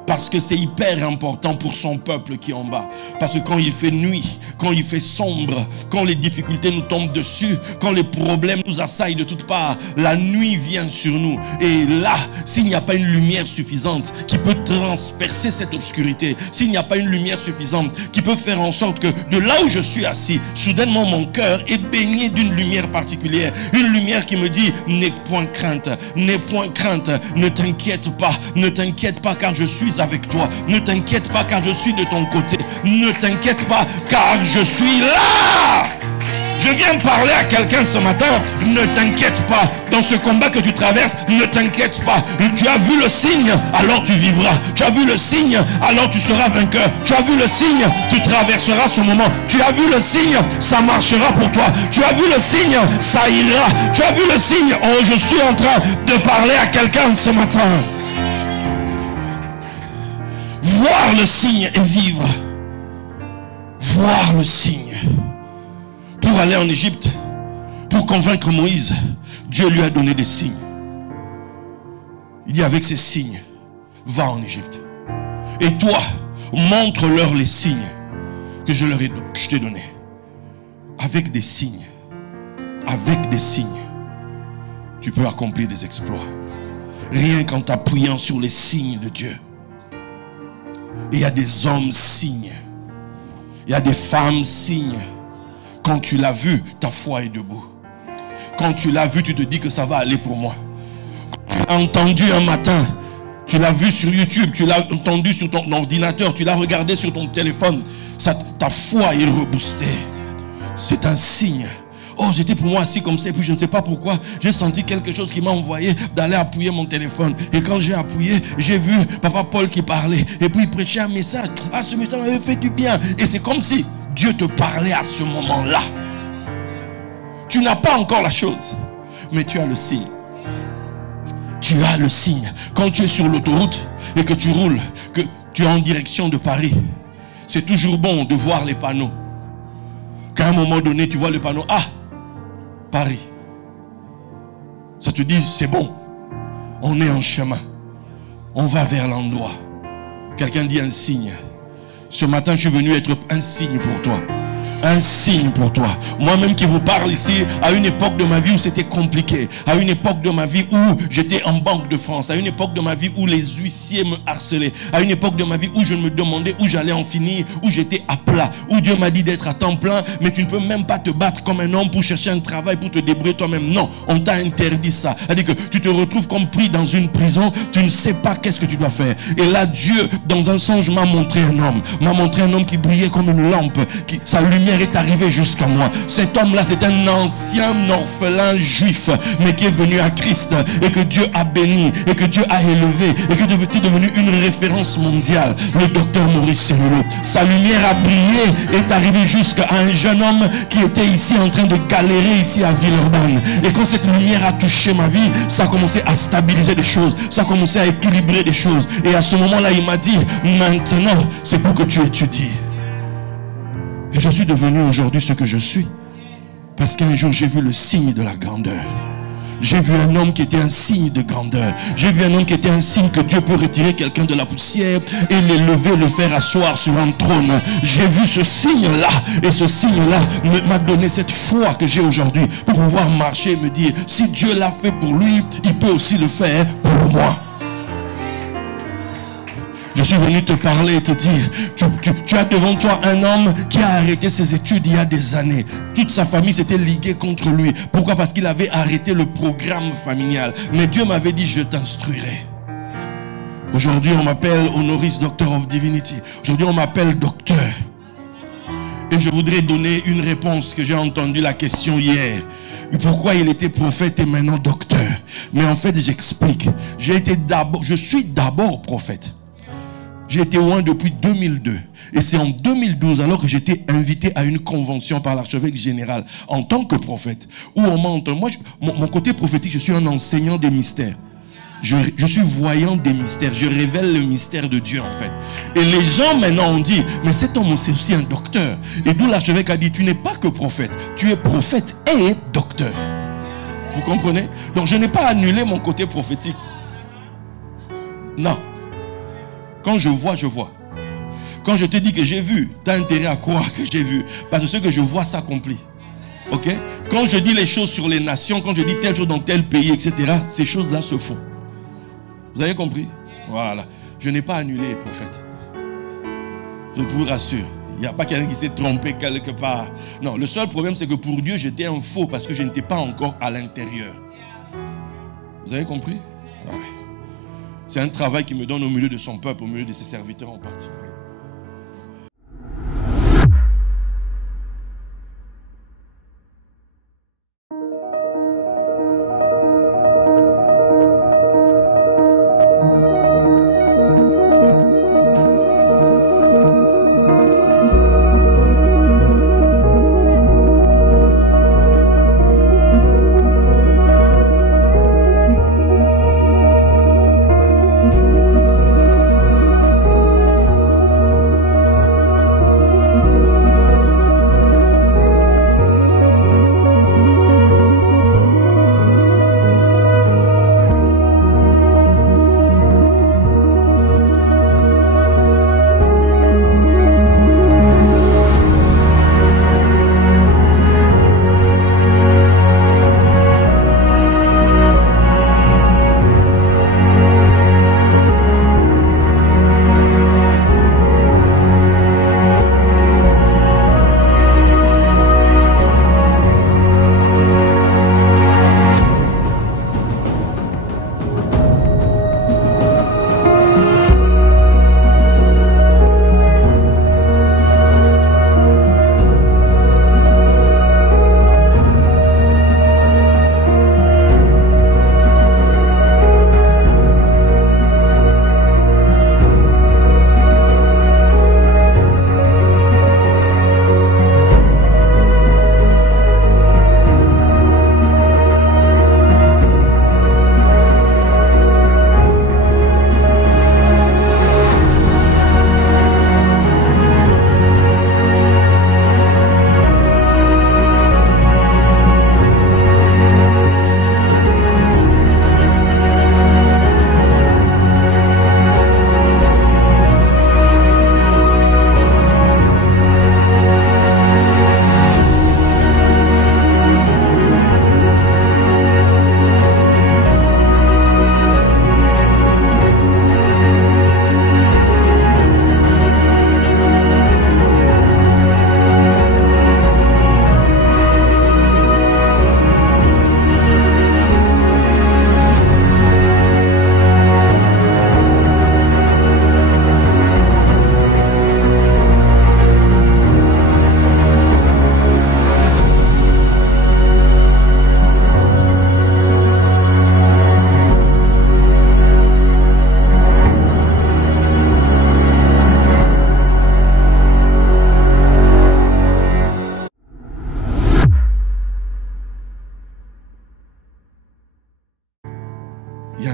Parce que c'est hyper important pour son peuple qui est en bas. Parce que quand il fait nuit, quand il fait sombre, quand les difficultés nous tombent dessus, quand les problèmes nous assaillent de toutes parts, la nuit vient sur nous. Et là, s'il n'y a pas une lumière suffisante qui peut transpercer cette obscurité, s'il n'y a pas une lumière suffisante qui peut faire en sorte que de là où je suis assis, soudainement mon cœur est baigné d'une lumière particulière. Une lumière qui me dit, n'aie point crainte, n'aie point crainte, ne t'inquiète pas car je suis avec toi. Ne t'inquiète pas car je suis de ton côté. Ne t'inquiète pas car je suis là. Je viens parler à quelqu'un ce matin. Ne t'inquiète pas. Dans ce combat que tu traverses, ne t'inquiète pas. Tu as vu le signe, alors tu vivras. Tu as vu le signe, alors tu seras vainqueur. Tu as vu le signe, tu traverseras ce moment. Tu as vu le signe, ça marchera pour toi. Tu as vu le signe, ça ira. Tu as vu le signe. Oh, je suis en train de parler à quelqu'un ce matin. Voir le signe et vivre. Voir le signe. Pour aller en Égypte, pour convaincre Moïse, Dieu lui a donné des signes. Il dit avec ces signes, va en Égypte. Et toi, montre-leur les signes que je t'ai donnés. Avec des signes, tu peux accomplir des exploits. Rien qu'en t'appuyant sur les signes de Dieu. Et il y a des hommes signes. Il y a des femmes signes. Quand tu l'as vu, ta foi est debout. Quand tu l'as vu, tu te dis que ça va aller pour moi. Quand tu l'as entendu un matin, tu l'as vu sur YouTube, tu l'as entendu sur ton ordinateur, tu l'as regardé sur ton téléphone, ta foi est reboostée. C'est un signe. Oh, j'étais pour moi assis comme ça, et puis je ne sais pas pourquoi, j'ai senti quelque chose qui m'a envoyé d'aller appuyer mon téléphone. Et quand j'ai appuyé, j'ai vu Papa Paul qui parlait. Et puis il prêchait un message. Ah, ce message m'avait fait du bien. Et c'est comme si Dieu te parlait à ce moment-là. Tu n'as pas encore la chose, mais tu as le signe. Tu as le signe. Quand tu es sur l'autoroute et que tu roules, que tu es en direction de Paris, c'est toujours bon de voir les panneaux. Qu'à un moment donné, tu vois le panneau. Ah, Paris. Ça te dit, c'est bon. On est en chemin. On va vers l'endroit. Quelqu'un dit un signe. Ce matin, je suis venu être un signe pour toi. un signe pour toi. Moi-même qui vous parle ici, à une époque de ma vie où c'était compliqué, à une époque de ma vie où j'étais en Banque de France, à une époque de ma vie où les huissiers me harcelaient, à une époque de ma vie où je me demandais où j'allais en finir, où j'étais à plat, où Dieu m'a dit d'être à temps plein, mais tu ne peux même pas te battre comme un homme pour chercher un travail, pour te débrouiller toi-même. Non, on t'a interdit ça. C'est-à-dire que tu te retrouves comme pris dans une prison, tu ne sais pas qu'est-ce que tu dois faire. Et là, Dieu, dans un songe, m'a montré un homme qui brillait comme une lampe, sa lumière est arrivée jusqu'à moi. Cet homme-là, c'est un ancien orphelin juif, mais qui est venu à Christ et que Dieu a béni et que Dieu a élevé et que tu es devenu une référence mondiale. Le docteur Maurice Cerullo, sa lumière a brillé et est arrivée jusqu'à un jeune homme qui était ici en train de galérer ici à Villeurbanne. Et quand cette lumière a touché ma vie, ça a commencé à stabiliser des choses, ça a commencé à équilibrer des choses. Et à ce moment-là, il m'a dit, maintenant, c'est pour que tu étudies. Et je suis devenu aujourd'hui ce que je suis. Parce qu'un jour, j'ai vu le signe de la grandeur. J'ai vu un homme qui était un signe de grandeur. J'ai vu un homme qui était un signe que Dieu peut retirer quelqu'un de la poussière et l'élever, le faire asseoir sur un trône. J'ai vu ce signe-là. Et ce signe-là m'a donné cette foi que j'ai aujourd'hui pour pouvoir marcher et me dire, si Dieu l'a fait pour lui, il peut aussi le faire pour moi. Je suis venu te parler et te dire, tu as devant toi un homme qui a arrêté ses études il y a des années. Toute sa famille s'était liguée contre lui. Pourquoi? Parce qu'il avait arrêté le programme familial. Mais Dieu m'avait dit, je t'instruirai. Aujourd'hui, on m'appelle Honoris Doctor of Divinity. Aujourd'hui, on m'appelle docteur. Et je voudrais donner une réponse que j'ai entendu la question hier. Pourquoi il était prophète et maintenant docteur? Mais en fait, j'explique. Je suis d'abord prophète. J'ai été loin depuis 2002. Et c'est en 2012, alors que j'étais invité à une convention par l'archevêque général en tant que prophète, où on m'a entendu. Moi, mon côté prophétique, je suis un enseignant des mystères. Je suis voyant des mystères. Je révèle le mystère de Dieu, en fait. Et les gens maintenant ont dit, mais cet homme, c'est aussi un docteur. Et d'où l'archevêque a dit, tu n'es pas que prophète. Tu es prophète et docteur. Vous comprenez? Donc, je n'ai pas annulé mon côté prophétique. Non. Quand je vois, je vois. Quand je te dis que j'ai vu, tu as intérêt à croire que j'ai vu. Parce que ce que je vois s'accomplit. Ok? Quand je dis les choses sur les nations, quand je dis telle chose dans tel pays, etc., ces choses-là se font. Vous avez compris? Voilà. Je n'ai pas annulé les prophètes. Je vous rassure. Il n'y a pas quelqu'un qui s'est trompé quelque part. Non, le seul problème, c'est que pour Dieu, j'étais un faux parce que je n'étais pas encore à l'intérieur. Vous avez compris? Ouais. C'est un travail qui me donne au milieu de son peuple, au milieu de ses serviteurs en particulier.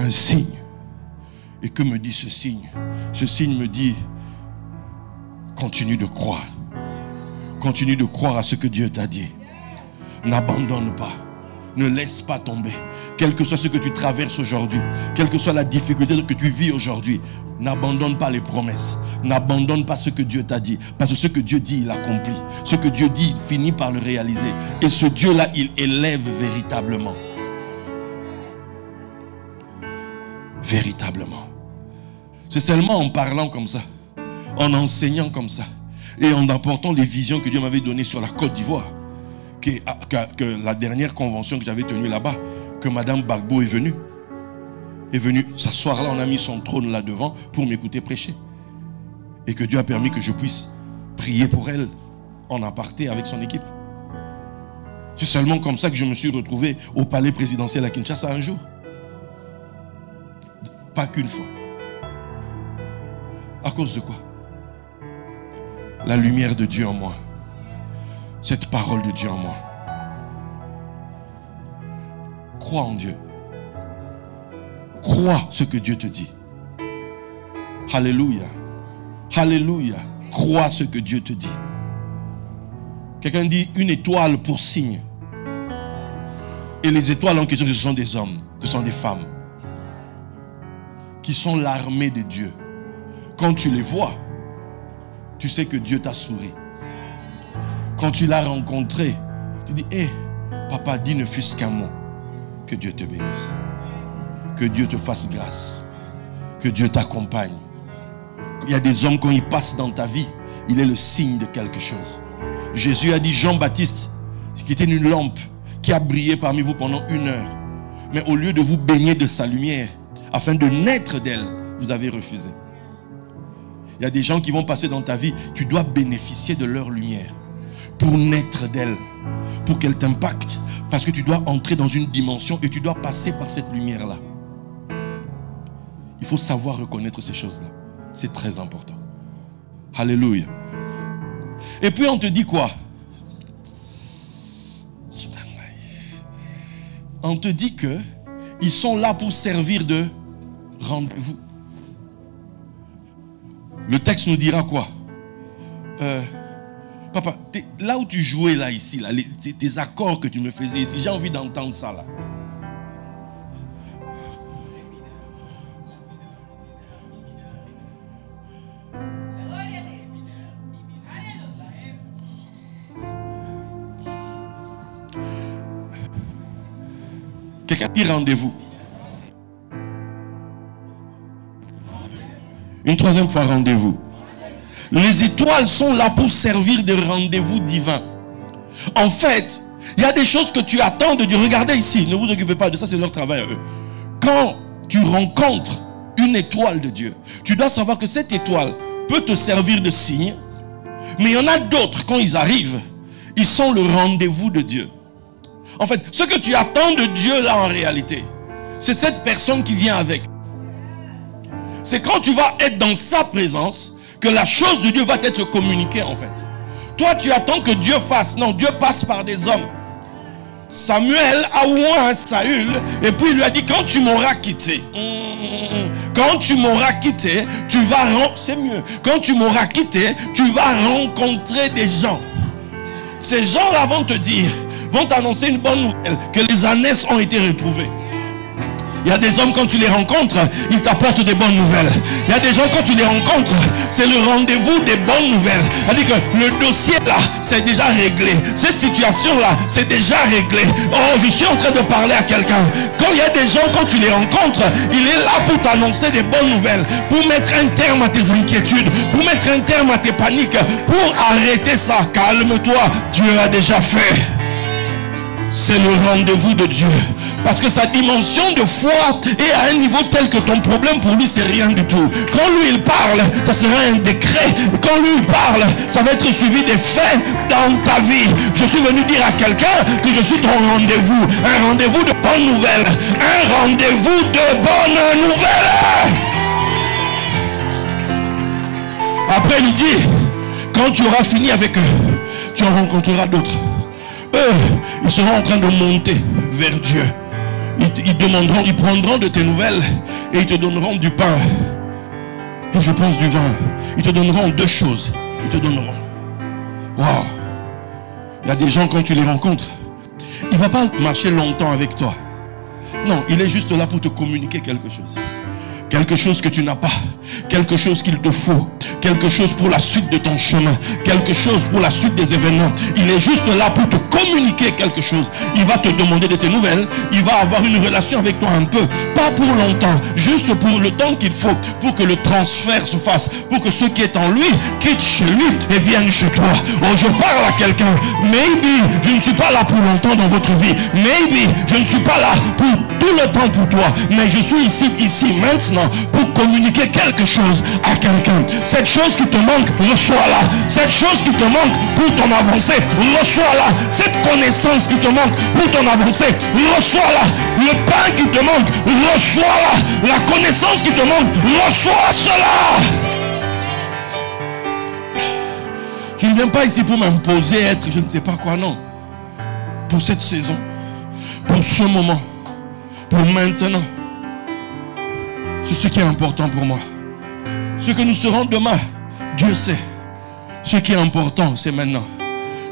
un signe. Et que me dit ce signe? Ce signe me dit, continue de croire. Continue de croire à ce que Dieu t'a dit. N'abandonne pas. Ne laisse pas tomber. Quel que soit ce que tu traverses aujourd'hui, quelle que soit la difficulté que tu vis aujourd'hui, n'abandonne pas les promesses. N'abandonne pas ce que Dieu t'a dit. Parce que ce que Dieu dit, il accomplit. Ce que Dieu dit, il finit par le réaliser. Et ce Dieu-là, il élève véritablement. Véritablement. C'est seulement en parlant comme ça, en enseignant comme ça, et en apportant les visions que Dieu m'avait données sur la Côte d'Ivoire, que la dernière convention que j'avais tenue là-bas, que Madame Gbagbo est venue s'asseoir là, on a mis son trône là devant pour m'écouter prêcher. Et que Dieu a permis que je puisse prier pour elle en aparté avec son équipe. C'est seulement comme ça que je me suis retrouvé au palais présidentiel à Kinshasa un jour. Pas qu'une fois. À cause de quoi? La lumière de Dieu en moi. Cette parole de Dieu en moi. Crois en Dieu. Crois ce que Dieu te dit. Alléluia. Alléluia. Crois ce que Dieu te dit. Quelqu'un dit une étoile pour signe. Et les étoiles en question, ce sont des hommes, ce sont des femmes qui sont l'armée de Dieu. Quand tu les vois, tu sais que Dieu t'a souri. Quand tu l'as rencontré, tu dis, hé, papa, dis ne fût-ce qu'un mot. Que Dieu te bénisse. Que Dieu te fasse grâce. Que Dieu t'accompagne. Il y a des hommes, quand ils passent dans ta vie, il est le signe de quelque chose. Jésus a dit, Jean-Baptiste, qui était une lampe, qui a brillé parmi vous pendant 1 heure. Mais au lieu de vous baigner de sa lumière, afin de naître d'elle, vous avez refusé. Il y a des gens qui vont passer dans ta vie, tu dois bénéficier de leur lumière pour naître d'elle, pour qu'elle t'impacte, parce que tu dois entrer dans une dimension et tu dois passer par cette lumière-là. Il faut savoir reconnaître ces choses-là. C'est très important. Alléluia. Et puis on te dit quoi? On te dit que ils sont là pour servir de rendez-vous. Le texte nous dira quoi? Papa, là où tu jouais là, ici, là, tes accords que tu me faisais ici, j'ai envie d'entendre ça là. Quelqu'un dit rendez-vous. Une 3e fois rendez-vous. Les étoiles sont là pour servir de rendez-vous divin. En fait, il y a des choses que tu attends de Dieu. Regardez ici, ne vous occupez pas de ça, c'est leur travail à eux. Quand tu rencontres une étoile de Dieu, tu dois savoir que cette étoile peut te servir de signe, mais il y en a d'autres, quand ils arrivent, ils sont le rendez-vous de Dieu. En fait, ce que tu attends de Dieu là en réalité, c'est cette personne qui vient avec. C'est quand tu vas être dans sa présence que la chose de Dieu va t'être communiquée en fait. Toi tu attends que Dieu fasse. Non, Dieu passe par des hommes. Samuel a oint Saül et puis il lui a dit, quand tu m'auras quitté, quand tu m'auras quitté, tu vas, c'est mieux, quand tu m'auras quitté, tu vas rencontrer des gens. Ces gens-là vont te dire, vont t'annoncer une bonne nouvelle, que les ânesses ont été retrouvées. Il y a des hommes, quand tu les rencontres, ils t'apportent des bonnes nouvelles. Il y a des gens, quand tu les rencontres, c'est le rendez-vous des bonnes nouvelles. C'est-à-dire que le dossier là, c'est déjà réglé. Cette situation là, c'est déjà réglé. Oh, je suis en train de parler à quelqu'un. Quand il y a des gens, quand tu les rencontres, il est là pour t'annoncer des bonnes nouvelles, pour mettre un terme à tes inquiétudes, pour mettre un terme à tes paniques, pour arrêter ça. Calme-toi, Dieu a déjà fait. C'est le rendez-vous de Dieu. Parce que sa dimension de foi est à un niveau tel que ton problème pour lui c'est rien du tout. Quand lui il parle, ça sera un décret. Quand lui il parle, ça va être suivi des faits dans ta vie. Je suis venu dire à quelqu'un que je suis ton rendez-vous. Un rendez-vous de bonnes nouvelles. Un rendez-vous de bonnes nouvelles. Après il dit, quand tu auras fini avec eux, tu en rencontreras d'autres. Eux, ils seront en train de monter vers Dieu. Ils prendront de tes nouvelles et ils te donneront du pain. Et je pense du vin. Ils te donneront deux choses. Ils te donneront. Waouh! Il y a des gens, quand tu les rencontres, il ne va pas marcher longtemps avec toi. Non, il est juste là pour te communiquer quelque chose. Quelque chose que tu n'as pas. Quelque chose qu'il te faut. Quelque chose pour la suite de ton chemin. Quelque chose pour la suite des événements. Il est juste là pour te communiquer quelque chose. Il va te demander de tes nouvelles. Il va avoir une relation avec toi un peu. Pas pour longtemps. Juste pour le temps qu'il faut. Pour que le transfert se fasse. Pour que ce qui est en lui quitte chez lui et vienne chez toi. Oh, je parle à quelqu'un. Maybe je ne suis pas là pour longtemps dans votre vie. Maybe je ne suis pas là pour tout le temps pour toi. Mais je suis ici maintenant pour communiquer quelque chose à quelqu'un. Cette chose qui te manque, reçois-la. Cette chose qui te manque pour ton avancée, reçois-la. Cette connaissance qui te manque pour ton avancée, reçois-la. Le pain qui te manque, reçois-la. La connaissance qui te manque, reçois cela. Je ne viens pas ici pour m'imposer être je ne sais pas quoi, non. Pour cette saison, pour ce moment, pour maintenant. C'est ce qui est important pour moi. Ce que nous serons demain, Dieu sait. Ce qui est important, c'est maintenant.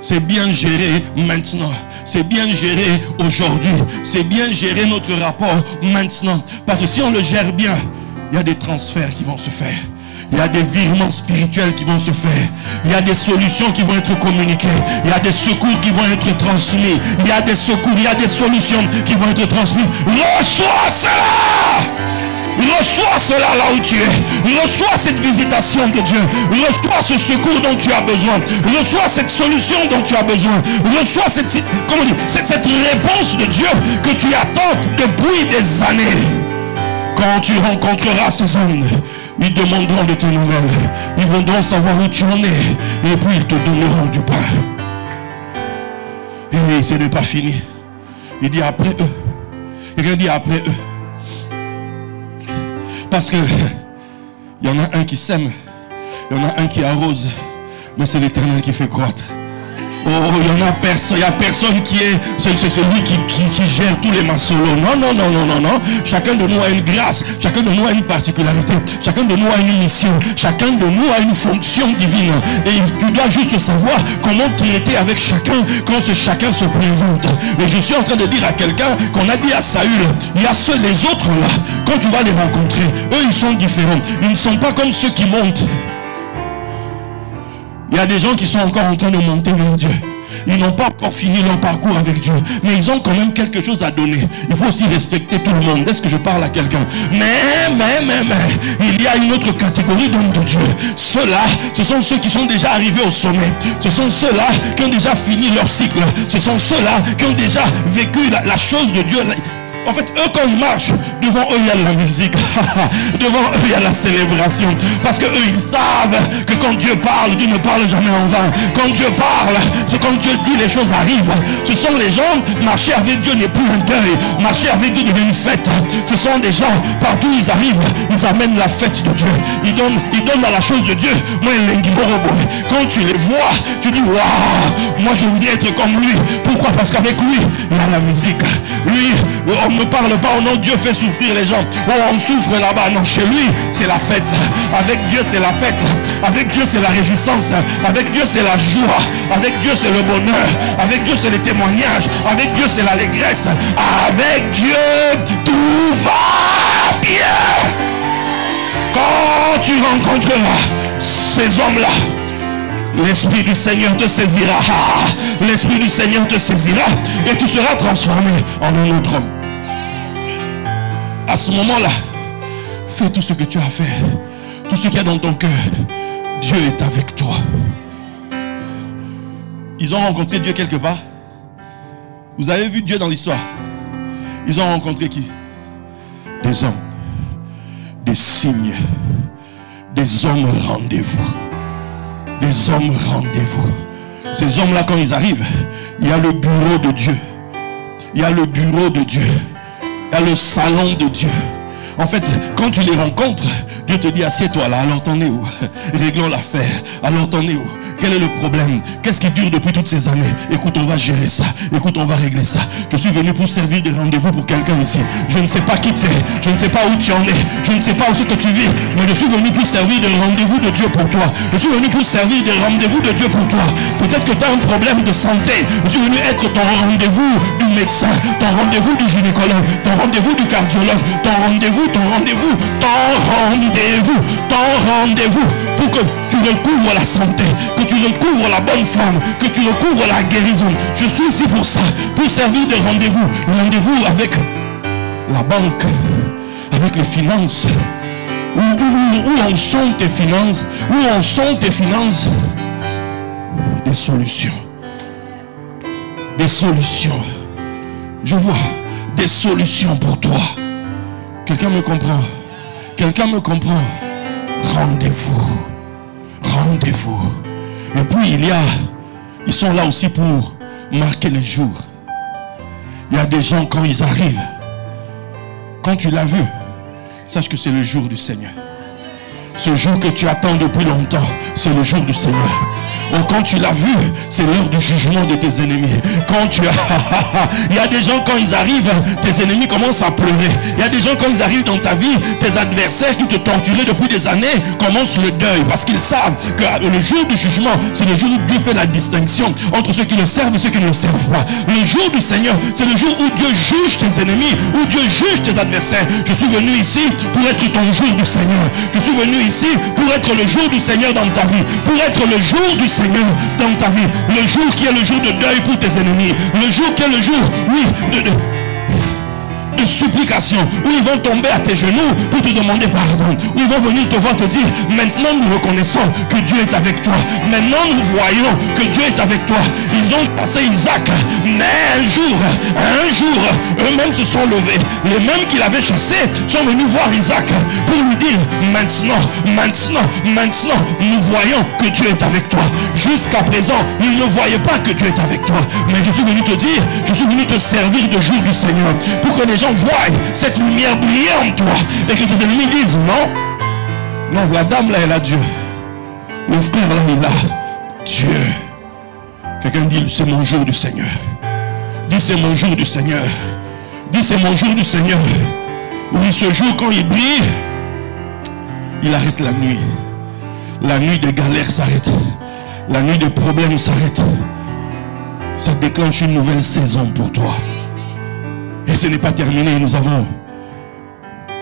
C'est bien gérer maintenant. C'est bien gérer aujourd'hui. C'est bien gérer notre rapport maintenant. Parce que si on le gère bien, il y a des transferts qui vont se faire. Il y a des virements spirituels qui vont se faire. Il y a des solutions qui vont être communiquées. Il y a des secours qui vont être transmis. Il y a des secours, il y a des solutions qui vont être transmises. Reçois cela! Reçois cela là où tu es. Reçois cette visitation de Dieu. Reçois ce secours dont tu as besoin. Reçois cette solution dont tu as besoin. Reçois cette réponse de Dieu que tu attends depuis des années. Quand tu rencontreras ces hommes, ils demanderont de tes nouvelles. Ils vont donc savoir où tu en es. Et puis ils te donneront du pain. Et ce n'est pas fini. Il dit après eux. Quelqu'un dit après eux. Parce que il y en a un qui sème, il y en a un qui arrose, mais c'est l'Éternel qui fait croître. Oh, il n'y a personne qui est celui qui gère tous les massolos. Non. Chacun de nous a une grâce, chacun de nous a une particularité, chacun de nous a une mission, chacun de nous a une fonction divine. Et tu dois juste savoir comment traiter avec chacun quand ce chacun se présente. Et je suis en train de dire à quelqu'un qu'on a dit à Saül, il y a les autres là, quand tu vas les rencontrer, eux ils sont différents. Ils ne sont pas comme ceux qui montent. Il y a des gens qui sont encore en train de monter vers Dieu. Ils n'ont pas encore fini leur parcours avec Dieu. Mais ils ont quand même quelque chose à donner. Il faut aussi respecter tout le monde. Est-ce que je parle à quelqu'un? Mais, il y a une autre catégorie d'hommes de Dieu. Ceux-là, ce sont ceux qui sont déjà arrivés au sommet. Ce sont ceux-là qui ont déjà fini leur cycle. Ce sont ceux-là qui ont déjà vécu la chose de Dieu. En fait, eux, quand ils marchent, devant eux, il y a la musique. Devant eux, il y a la célébration. Parce que eux, ils savent que quand Dieu parle, Dieu ne parle jamais en vain. Quand Dieu parle, c'est quand Dieu dit, les choses arrivent. Ce sont les gens, marcher avec Dieu n'est plus un deuil. Marcher avec Dieu devient une fête. Ce sont des gens, partout où ils arrivent, ils amènent la fête de Dieu. Ils donnent à la chose de Dieu. Moi, quand tu les vois, tu dis, waouh, moi je voudrais être comme lui. Pourquoi? Parce qu'avec lui, il y a la musique. Lui, on ne parle pas au nom de Dieu, fait souffrir les gens. Oh, on souffre là-bas. Non, chez lui, c'est la fête. Avec Dieu, c'est la fête. Avec Dieu, c'est la réjouissance. Avec Dieu, c'est la joie. Avec Dieu, c'est le bonheur. Avec Dieu, c'est le témoignage. Avec Dieu, c'est l'allégresse. Avec Dieu, tout va bien. Quand tu rencontreras ces hommes-là, l'Esprit du Seigneur te saisira. L'Esprit du Seigneur te saisira et tu seras transformé en un autre homme. À ce moment-là, fais tout ce que tu as fait. Tout ce qu'il y a dans ton cœur. Dieu est avec toi. Ils ont rencontré Dieu quelque part. Vous avez vu Dieu dans l'histoire. Ils ont rencontré qui? Des hommes. Des signes. Des hommes rendez-vous. Des hommes rendez-vous. Ces hommes-là, quand ils arrivent, il y a le bureau de Dieu. Il y a le bureau de Dieu. Il y a le salon de Dieu. En fait, quand tu les rencontres, Dieu te dit, assieds-toi là, alors t'en es où? Réglons l'affaire. Alors t'en es où? Quel est le problème? Qu'est-ce qui dure depuis toutes ces années? Écoute, on va gérer ça. Écoute, on va régler ça. Je suis venu pour servir de rendez-vous pour quelqu'un ici. Je ne sais pas qui tu es. Je ne sais pas où tu en es. Je ne sais pas où ce que tu vis. Mais je suis venu pour servir de rendez-vous de Dieu pour toi. Je suis venu pour servir de rendez-vous de Dieu pour toi. Peut-être que tu as un problème de santé. Je suis venu être ton rendez-vous du médecin, ton rendez-vous du gynécologue, ton rendez-vous du cardiologue, ton rendez-vous, ton rendez-vous, ton rendez-vous, ton rendez-vous, pour que tu recouvres la santé, que tu recouvres la bonne forme, que tu recouvres la guérison. Je suis ici pour ça, pour servir de rendez-vous. Rendez-vous avec la banque, avec les finances. Où en sont tes finances? Où en sont tes finances? Des solutions. Des solutions. Je vois des solutions pour toi. Quelqu'un me comprend? Quelqu'un me comprend? Rendez-vous. Rendez-vous. Et puis ils sont là aussi pour marquer les jours. Il y a des gens, quand ils arrivent, quand tu l'as vu, sache que c'est le jour du Seigneur. Ce jour que tu attends depuis longtemps, c'est le jour du Seigneur. Oh, quand tu l'as vu, c'est l'heure du jugement de tes ennemis. Quand tu as... Il y a des gens, quand ils arrivent, tes ennemis commencent à pleurer. Il y a des gens, quand ils arrivent dans ta vie, tes adversaires qui te torturaient depuis des années commencent le deuil. Parce qu'ils savent que le jour du jugement, c'est le jour où Dieu fait la distinction entre ceux qui le servent et ceux qui ne le servent pas. Le jour du Seigneur, c'est le jour où Dieu juge tes ennemis, où Dieu juge tes adversaires. Je suis venu ici pour être ton jour du Seigneur. Je suis venu ici pour être le jour du Seigneur dans ta vie. Pour être le jour du Seigneur dans ta vie. Le jour qui est le jour de deuil pour tes ennemis. Le jour qui est le jour, oui, de supplication, où ils vont tomber à tes genoux pour te demander pardon, où ils vont venir te voir te dire, maintenant nous reconnaissons que Dieu est avec toi, maintenant nous voyons que Dieu est avec toi. Ils ont passé Isaac, mais un jour, eux-mêmes se sont levés, les mêmes qui l'avaient chassé sont venus voir Isaac pour lui dire, maintenant, nous voyons que Dieu est avec toi. Jusqu'à présent, ils ne voyaient pas que Dieu est avec toi, mais je suis venu te dire, je suis venu te servir de jour du Seigneur, pour que les gens voient cette lumière briller en toi et que tes ennemis disent non, la dame là elle a Dieu, le frère là il a Dieu. Quelqu'un dit c'est mon jour du Seigneur. Dis c'est mon jour du Seigneur. Dis c'est mon jour du Seigneur. Oui, ce jour quand il brille, il arrête la nuit. La nuit des galères s'arrête. La nuit des problèmes s'arrête. Ça déclenche une nouvelle saison pour toi. Et ce n'est pas terminé, nous avons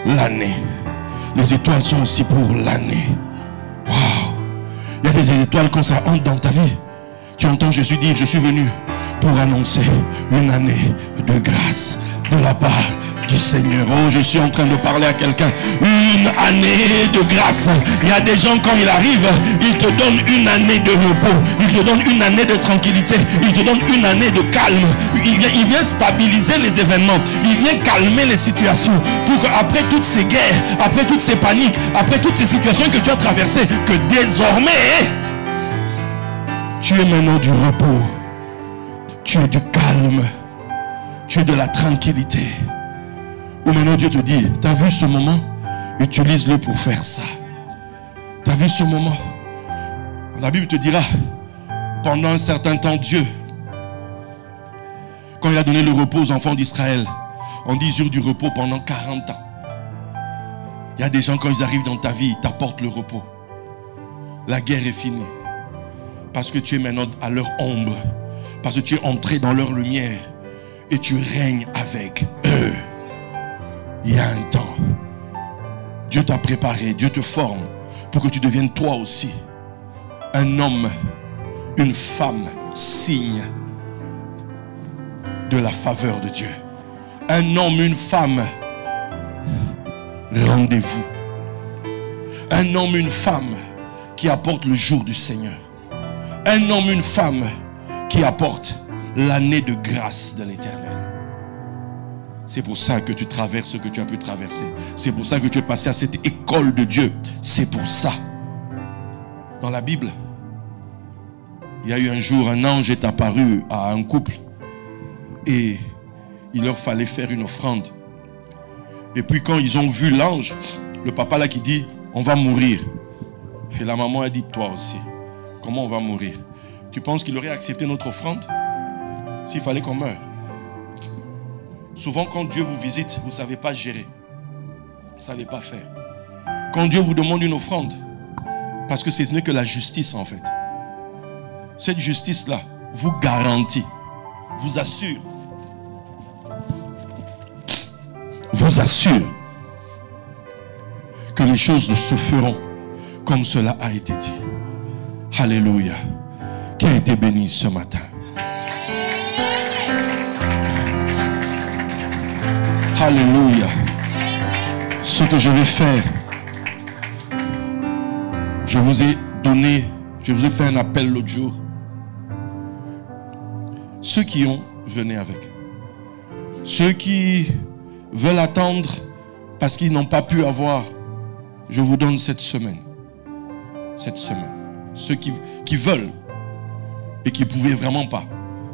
l'année. Les étoiles sont aussi pour l'année. Waouh! Il y a des étoiles quand ça entre dans ta vie. Tu entends Jésus dire, je suis venu pour annoncer une année de grâce de la part du Seigneur. Oh, je suis en train de parler à quelqu'un. Une année de grâce. Il y a des gens, quand ils arrivent, ils te donnent une année de repos. Ils te donnent une année de tranquillité. Ils te donnent une année de calme. Il vient stabiliser les événements. Il vient calmer les situations. Pour qu'après toutes ces guerres, après toutes ces paniques, après toutes ces situations que tu as traversées, que désormais, tu es maintenant du repos. Tu es du calme. Tu es de la tranquillité. Ou maintenant Dieu te dit, tu as vu ce moment? Utilise-le pour faire ça. Tu as vu ce moment? La Bible te dira, pendant un certain temps, Dieu, quand il a donné le repos aux enfants d'Israël, on dit jour du repos pendant 40 ans. Il y a des gens, quand ils arrivent dans ta vie, ils t'apportent le repos. La guerre est finie. Parce que tu es maintenant à leur ombre. Parce que tu es entré dans leur lumière. Et tu règnes avec eux. Il y a un temps. Dieu t'a préparé, Dieu te forme pour que tu deviennes toi aussi un homme, une femme, signe de la faveur de Dieu. Un homme, une femme, rendez-vous. Un homme, une femme qui apporte le jour du Seigneur. Un homme, une femme qui apporte l'année de grâce de l'Éternel. C'est pour ça que tu traverses ce que tu as pu traverser. C'est pour ça que tu es passé à cette école de Dieu. C'est pour ça. Dans la Bible, il y a eu un jour, un ange est apparu à un couple et il leur fallait faire une offrande. Et puis quand ils ont vu l'ange, le papa là qui dit, on va mourir. Et la maman a dit, toi aussi. comment on va mourir. Tu penses qu'il aurait accepté notre offrande s'il fallait qu'on meure? Souvent, quand Dieu vous visite, vous ne savez pas gérer. Vous ne savez pas faire. Quand Dieu vous demande une offrande, parce que ce n'est que la justice en fait. Cette justice-là vous garantit, vous assure que les choses se feront comme cela a été dit. Alléluia. Qui a été béni ce matin? Alléluia. Ce que je vais faire, je vous ai fait un appel l'autre jour. Ceux qui ont, venez avec. Ceux qui veulent attendre parce qu'ils n'ont pas pu avoir, je vous donne cette semaine. Cette semaine. Ceux qui veulent et qui ne pouvaient vraiment pas.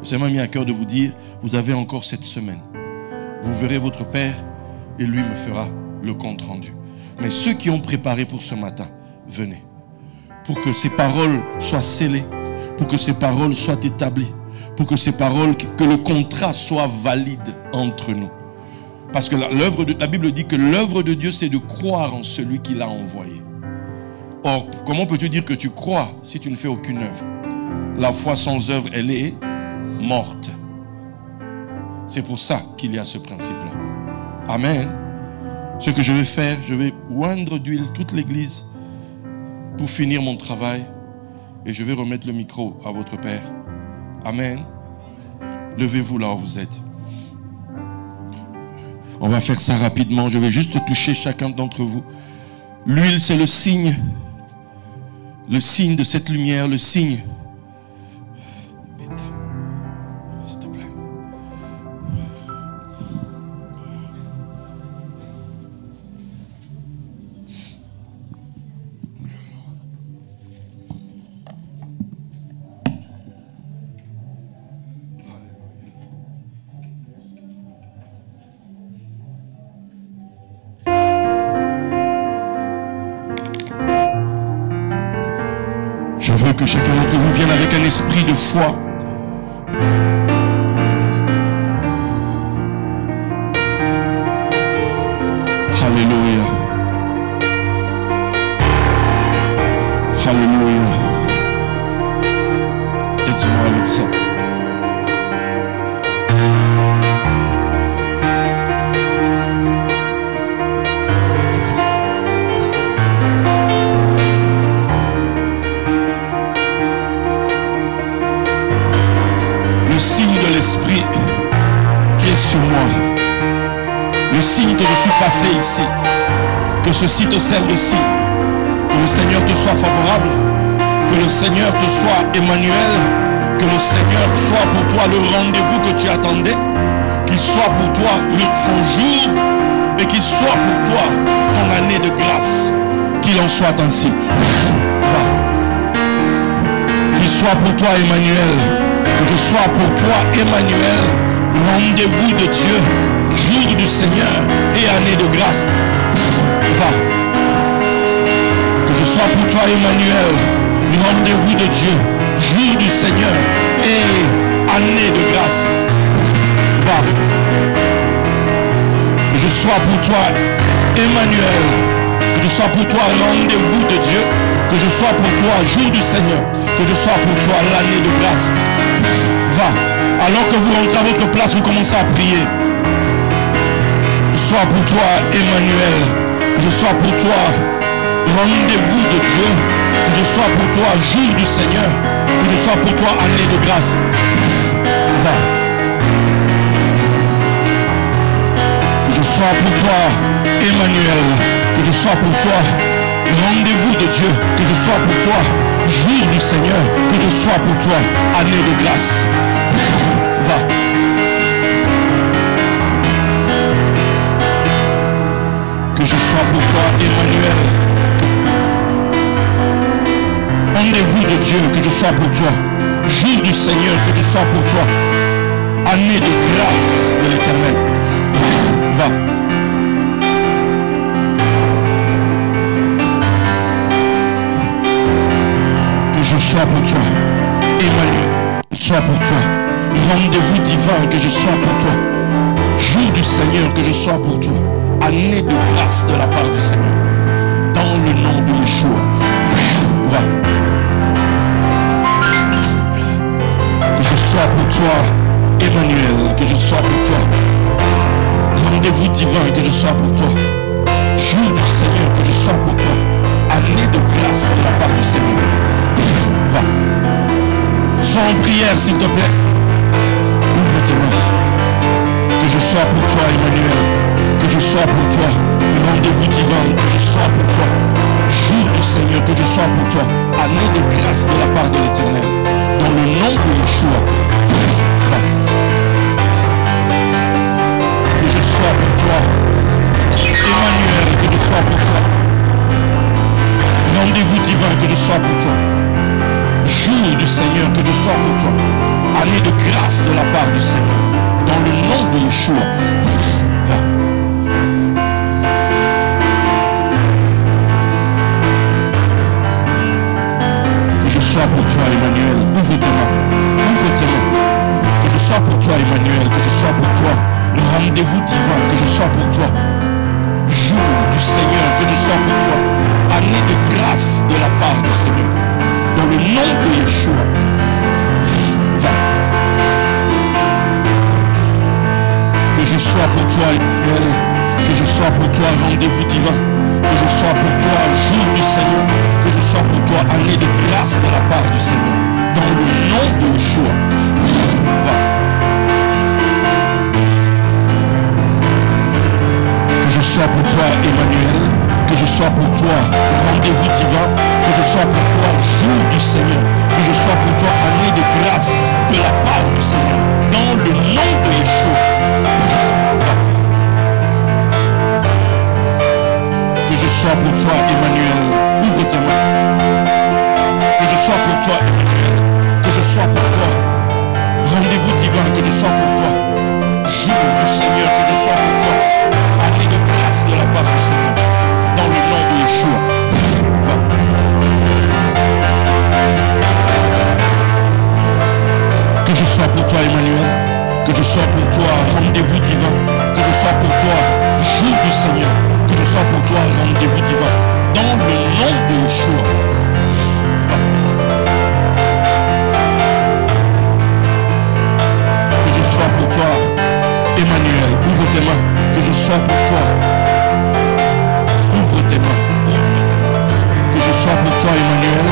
Ça m'a mis à cœur de vous dire, vous avez encore cette semaine. Vous verrez votre Père et lui me fera le compte rendu. Mais ceux qui ont préparé pour ce matin, venez. Pour que ces paroles soient scellées, pour que ces paroles soient établies, pour que ces paroles, que le contrat soit valide entre nous. Parce que la Bible dit que l'œuvre de Dieu, c'est de croire en celui qui l'a envoyé. Or, comment peux-tu dire que tu crois si tu ne fais aucune œuvre? La foi sans œuvre, elle est morte. C'est pour ça qu'il y a ce principe-là. Amen. Ce que je vais faire, je vais oindre d'huile toute l'église pour finir mon travail et je vais remettre le micro à votre Père. Amen. Levez-vous là où vous êtes. On va faire ça rapidement. Je vais juste toucher chacun d'entre vous. L'huile, c'est le signe de cette lumière, le signe. S'il te plaît. Je veux que chacun d'entre vous vienne avec un esprit de foi. Alléluia. Alléluia. Aide-moi avec ça. Le signe de l'Esprit qui est sur moi, le signe que je suis passé ici, que ceci te serve de signe, que le Seigneur te soit favorable, que le Seigneur te soit Emmanuel, que le Seigneur soit pour toi le rendez-vous que tu attendais, qu'il soit pour toi son jour et qu'il soit pour toi ton année de grâce, qu'il en soit ainsi. Qu'il soit pour toi Emmanuel. Que je sois pour toi, Emmanuel, rendez-vous de Dieu, jour du Seigneur et année de grâce. Va. Que je sois pour toi, Emmanuel, rendez-vous de Dieu, jour du Seigneur et année de grâce. Va. Que je sois pour toi, Emmanuel, que je sois pour toi, rendez-vous de Dieu, que je sois pour toi, jour du Seigneur, que je sois pour toi, l'année de grâce. Va. Alors que vous rentrez à votre place, vous commencez à prier. Que je sois pour toi, Emmanuel. Que je sois pour toi, rendez-vous de Dieu. Que je sois pour toi, jour du Seigneur. Que je sois pour toi, année de grâce. Va. Que je sois pour toi, Emmanuel. Que je sois pour toi, rendez-vous de Dieu. Que je sois pour toi, jour du Seigneur. Que je sois pour toi, année de grâce. Va. Que je sois pour toi, Emmanuel. Rendez-vous de Dieu, que je sois pour toi. Jour du Seigneur, que je sois pour toi. Année de grâce de l'Éternel. Va. Que je sois pour toi. Emmanuel, que je sois pour toi. Rendez-vous divin, que je sois pour toi. Jour du Seigneur, que je sois pour toi. Année de grâce de la part du Seigneur. Dans le nom de Yeshua. Va. Que je sois pour toi, Emmanuel, que je sois pour toi. Rendez-vous divin, que je sois pour toi. Jour du Seigneur, que je sois pour toi. Année de grâce de la part du Seigneur. Va. Sois en prière, s'il te plaît. Ouvre tes mains. Que je sois pour toi, Emmanuel. Que je sois pour toi. Rendez-vous divin, que je sois pour toi. Jour du Seigneur, que je sois pour toi. Année de grâce de la part de l'Éternel. Dans le nom de Yeshua. Va. Que je sois pour toi. Emmanuel, que je sois pour toi. Rendez-vous divin, que je sois pour toi. Jour du Seigneur, que je sois pour toi. Année de grâce de la part du Seigneur. Dans le nom de Yeshua. Va. Que je sois pour toi, Emmanuel. Ouvre tes mains. Ouvre tes mains. Que je sois pour toi, Emmanuel. Que je sois pour toi. Le rendez-vous divin, que je sois pour toi. Jour du Seigneur, que je sois pour toi. Année de grâce de la part du Seigneur. Dans le nom de Yeshua. Va. Que je sois pour toi, Emmanuel. Que je sois pour toi, rendez-vous divin. Que je sois pour toi, jour du Seigneur. Que je sois pour toi, année de grâce de la part du Seigneur. Dans le nom de Yeshua. Va. Que je sois pour toi, Emmanuel. Que je sois pour toi, rendez-vous divin. Que je sois pour toi, jour du Seigneur. Que je sois pour toi, année de grâce de la part du Seigneur. Dans le nom de Yeshua. Que je sois pour toi, Emmanuel. Ouvre tes mains. Que je sois pour toi, Emmanuel. Que je sois pour toi. Rendez-vous divin, que je sois pour toi. Jour du Seigneur, que je sois pour toi. Année de grâce de la part du Seigneur. Dans le nom de Yeshua. Va. Que je sois pour toi, Emmanuel. Que je sois pour toi, rendez-vous divin. Que je sois pour toi, jour du Seigneur. Que je sois pour toi, rendez-vous divin. Dans le nom de Yeshua. Va. Que je sois pour toi, Emmanuel. Ouvre tes mains. Que je sois pour toi. Ouvre tes mains. Que je sois pour toi, Emmanuel.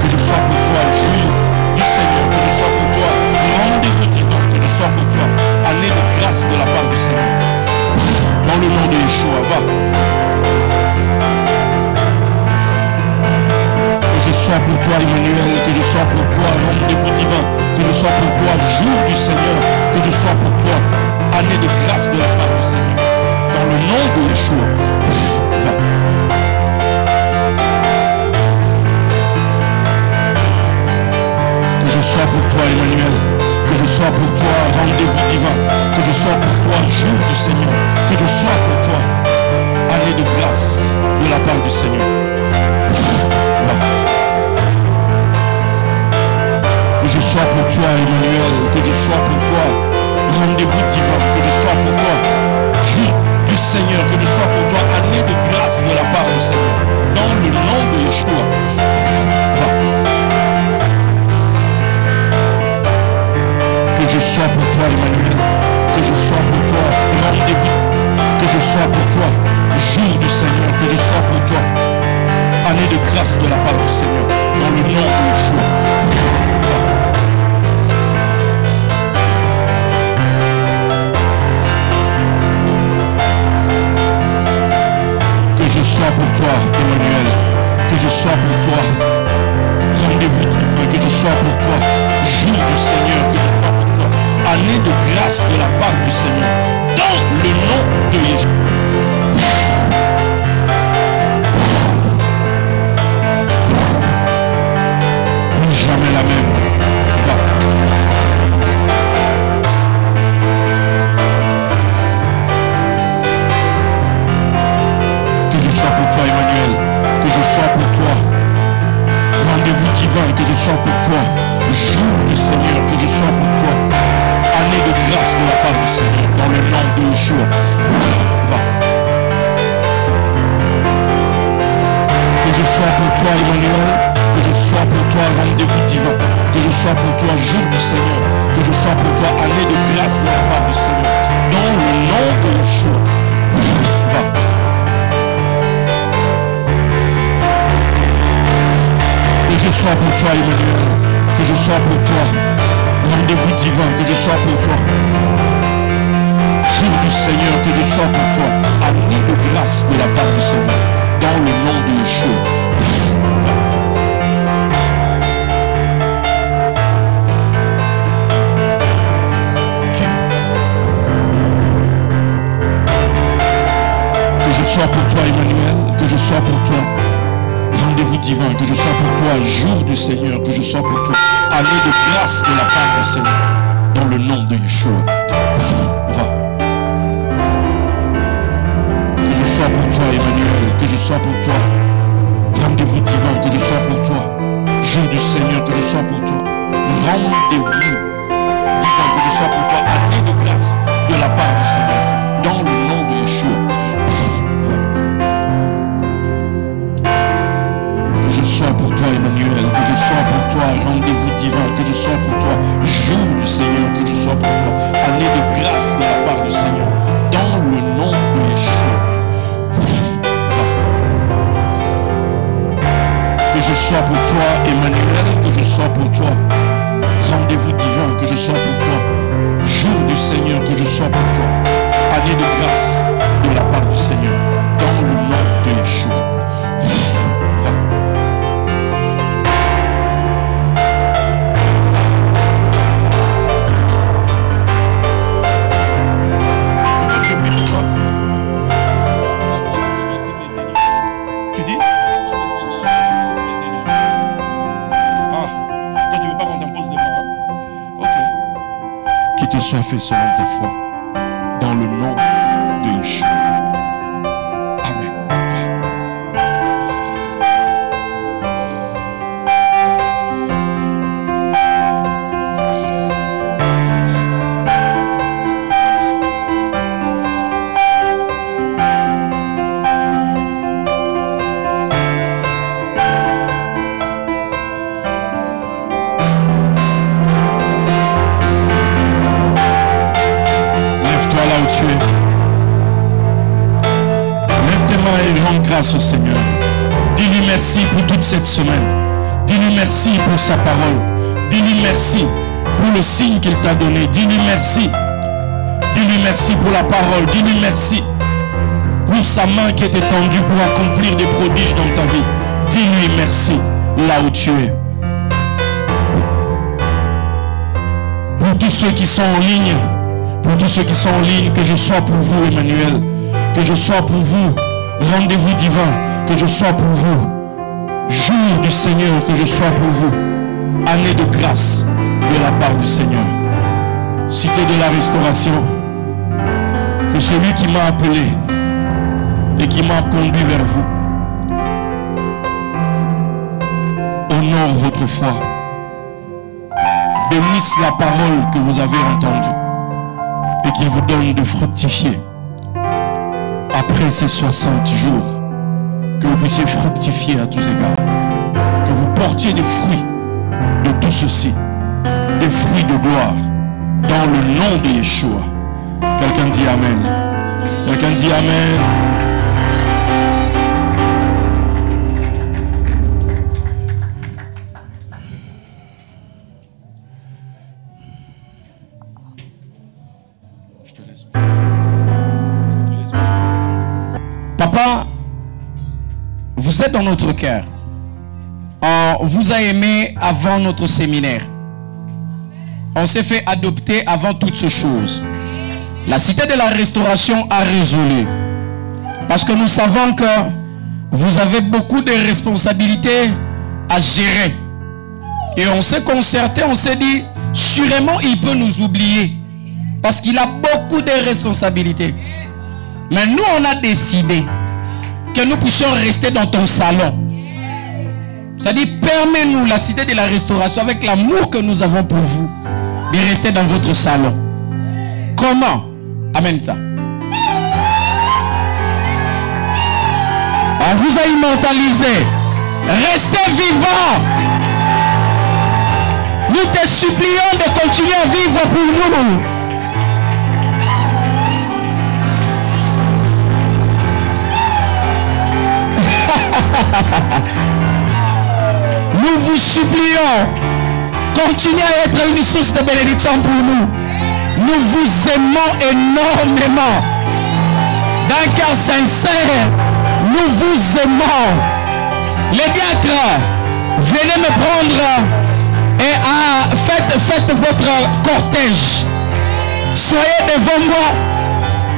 Que je sois pour toi, jour du Seigneur. Que je sois pour toi, rendez-vous divin. Que je sois pour toi, année de grâce de la part du Seigneur. Dans le nom de Yeshua, va. Que je sois pour toi, Emmanuel. Que je sois pour toi, rendez-vous divin. Que je sois pour toi, jour du Seigneur. Que je sois pour toi, année de grâce de la part du Seigneur. Dans le nom de Yeshua, va. Que je sois pour toi, Emmanuel. Que je sois pour toi, rendez-vous divin. Que je sois pour toi, jour du Seigneur. Que je sois pour toi, année de grâce de la part du Seigneur. Va. Que je sois pour toi, Emmanuel. Que je sois pour toi, rendez-vous divin. Que je sois pour toi, jour du Seigneur. Que je sois pour toi, année de grâce de la part du Seigneur. Dans le nom de Yeshua. Va. Que je sois pour toi, Emmanuel. Que je sois pour toi, rendez-vous. Que je sois pour toi, jour du Seigneur. Que je sois pour toi, année de grâce de la part du Seigneur. Dans le nom de Yeshua. Que je sois pour toi, Emmanuel. Que je sois pour toi, rendez-vous divin. Que je sois pour toi, jour du Seigneur. Que je sois pour toi, année de grâce de la part du Seigneur. Dans le nom de Yeshua. Plus jamais la même. Va. Que je sois pour toi, Emmanuel. Que je sois pour toi, rendez-vous divin. Que je sois pour toi. Jour du Seigneur, que je sois pour toi. Année de grâce de la part du Seigneur, dans le nom de Yeshua. Va. Que je sois pour toi, Emmanuel. Que je sois pour toi, rendez-vous divin. Que je sois pour toi, jour du Seigneur. Que je sois pour toi, année de grâce de la part du Seigneur. Dans le nom de Yeshua. Va. Que je sois pour toi, Emmanuel. Que je sois pour toi. Rendez-vous divin, que je sois pour toi. Jour du Seigneur, que je sois pour toi. Année de grâce de la part du Seigneur. Dans le nom de Yeshua. Que je sois pour toi, Emmanuel. Que je sois pour toi. Rendez-vous divin, que je sois pour toi, jour du Seigneur, que je sois pour toi, année de grâce de la part du Seigneur, dans le nom de Yeshua. Va. Que je sois pour toi, Emmanuel, que je sois pour toi, rendez-vous divin, que je sois pour toi, jour du Seigneur, que je sois pour toi, rendez-vous divin, que je sois pour toi, année de grâce de la part du Seigneur, dans le nom de Yeshua. Que je sois pour toi, Emmanuel, que je sois pour toi, rendez-vous divin, que je sois pour toi, jour du Seigneur, que je sois pour toi, année de grâce de la part du Seigneur, dans le nom de Yeshua. Que je sois pour toi, Emmanuel, que je sois pour toi, rendez-vous divin, que je sois pour toi, jour du Seigneur, que je sois pour toi, année de grâce de la part du Seigneur, dans le nom de Yeshua. Soit fait selon ta foi, dans le nom de Yeshua. Amen. Grâce au Seigneur. Dis-lui merci pour toute cette semaine. Dis-lui merci pour sa parole. Dis-lui merci pour le signe qu'il t'a donné. Dis-lui merci. Dis-lui merci pour la parole. Dis-lui merci pour sa main qui est étendue pour accomplir des prodiges dans ta vie. Dis-lui merci là où tu es. Pour tous ceux qui sont en ligne, que je sois pour vous, Emmanuel. Que je sois pour vous. Rendez-vous divin, que je sois pour vous. Jour du Seigneur, que je sois pour vous. Année de grâce de la part du Seigneur. Cité de la restauration. Que celui qui m'a appelé et qui m'a conduit vers vous honore votre foi. Bénisse la parole que vous avez entendue et qu'il vous donne de fructifier. Après ces 60 jours, que vous puissiez fructifier à tous égards, que vous portiez des fruits de tout ceci, des fruits de gloire, dans le nom de Yeshua. Quelqu'un dit Amen. Quelqu'un dit Amen. Papa, vous êtes dans notre cœur. On vous a aimé avant notre séminaire. On s'est fait adopter avant toutes ces choses. La cité de la restauration a résolu. Parce que nous savons que vous avez beaucoup de responsabilités à gérer. Et on s'est concerté, on s'est dit, sûrement il peut nous oublier. Parce qu'il a beaucoup de responsabilités. Mais nous, on a décidé que nous puissions rester dans ton salon. C'est-à-dire, permets-nous, la cité de la restauration, avec l'amour que nous avons pour vous, de rester dans votre salon. Comment? Amène ça. On vous a immortalisé. Restez vivants. Nous te supplions de continuer à vivre pour nous. Nous vous supplions, continuez à être une source de bénédiction pour nous. Nous vous aimons énormément. D'un cœur sincère, nous vous aimons. Les diacres, venez me prendre et faites votre cortège. Soyez devant moi.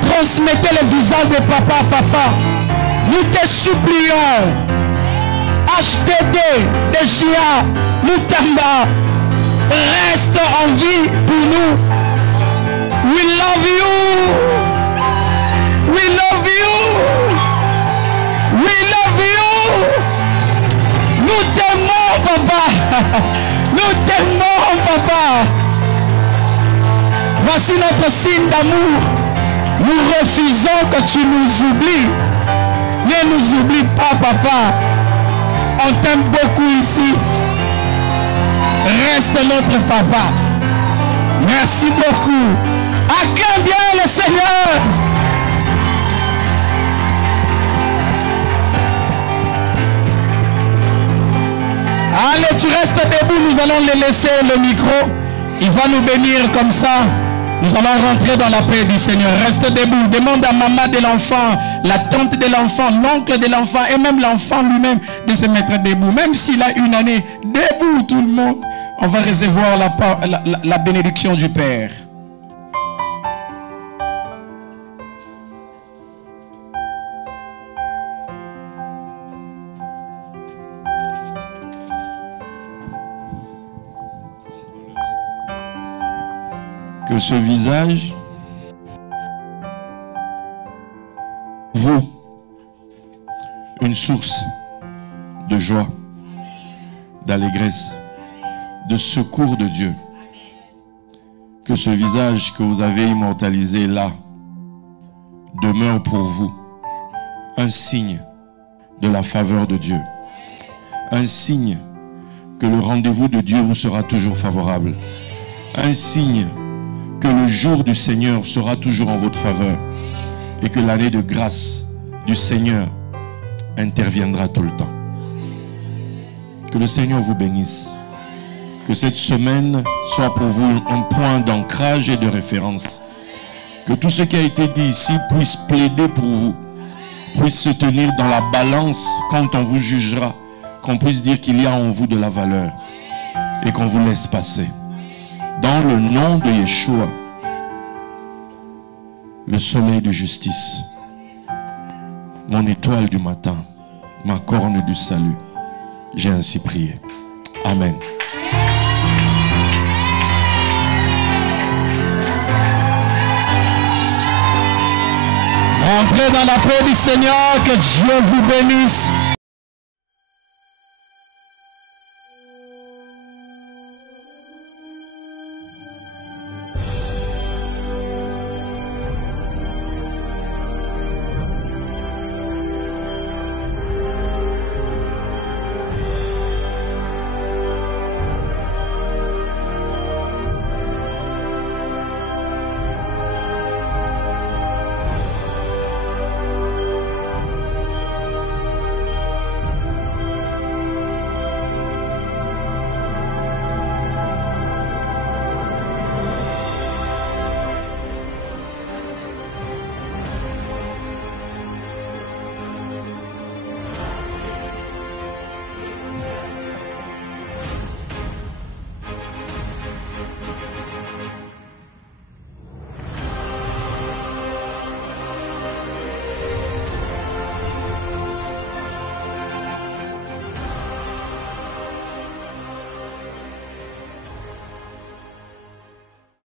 Transmettez le visage de papa. Nous te supplions. HTD, DGA, Moutamba, reste en vie pour nous. We love you. We love you. We love you. Nous t'aimons, papa. Nous t'aimons, papa. Voici notre signe d'amour. Nous refusons que tu nous oublies. Ne nous oublie pas, papa. On t'aime beaucoup ici. Reste notre papa. Merci beaucoup. Acclame bien le Seigneur. Allez, tu restes debout. Nous allons le laisser le micro. Il va nous bénir comme ça. Nous allons rentrer dans la paix du Seigneur. Reste debout. Demande à maman de l'enfant, la tante de l'enfant, l'oncle de l'enfant et même l'enfant lui-même de se mettre debout. Même s'il a une année, debout tout le monde. On va recevoir la bénédiction du Père. Que ce visage, vous, une source de joie, d'allégresse, de secours de Dieu. Que ce visage que vous avez immortalisé là demeure pour vous un signe de la faveur de Dieu. Un signe que le rendez-vous de Dieu vous sera toujours favorable. Un signe que le jour du Seigneur sera toujours en votre faveur et que l'année de grâce du Seigneur interviendra tout le temps. Que le Seigneur vous bénisse. Que cette semaine soit pour vous un point d'ancrage et de référence. Que tout ce qui a été dit ici puisse plaider pour vous, puisse se tenir dans la balance quand on vous jugera, qu'on puisse dire qu'il y a en vous de la valeur et qu'on vous laisse passer. Dans le nom de Yeshua, le soleil de justice, mon étoile du matin, ma corne du salut, j'ai ainsi prié. Amen. Entrez dans la paix du Seigneur, que Dieu vous bénisse.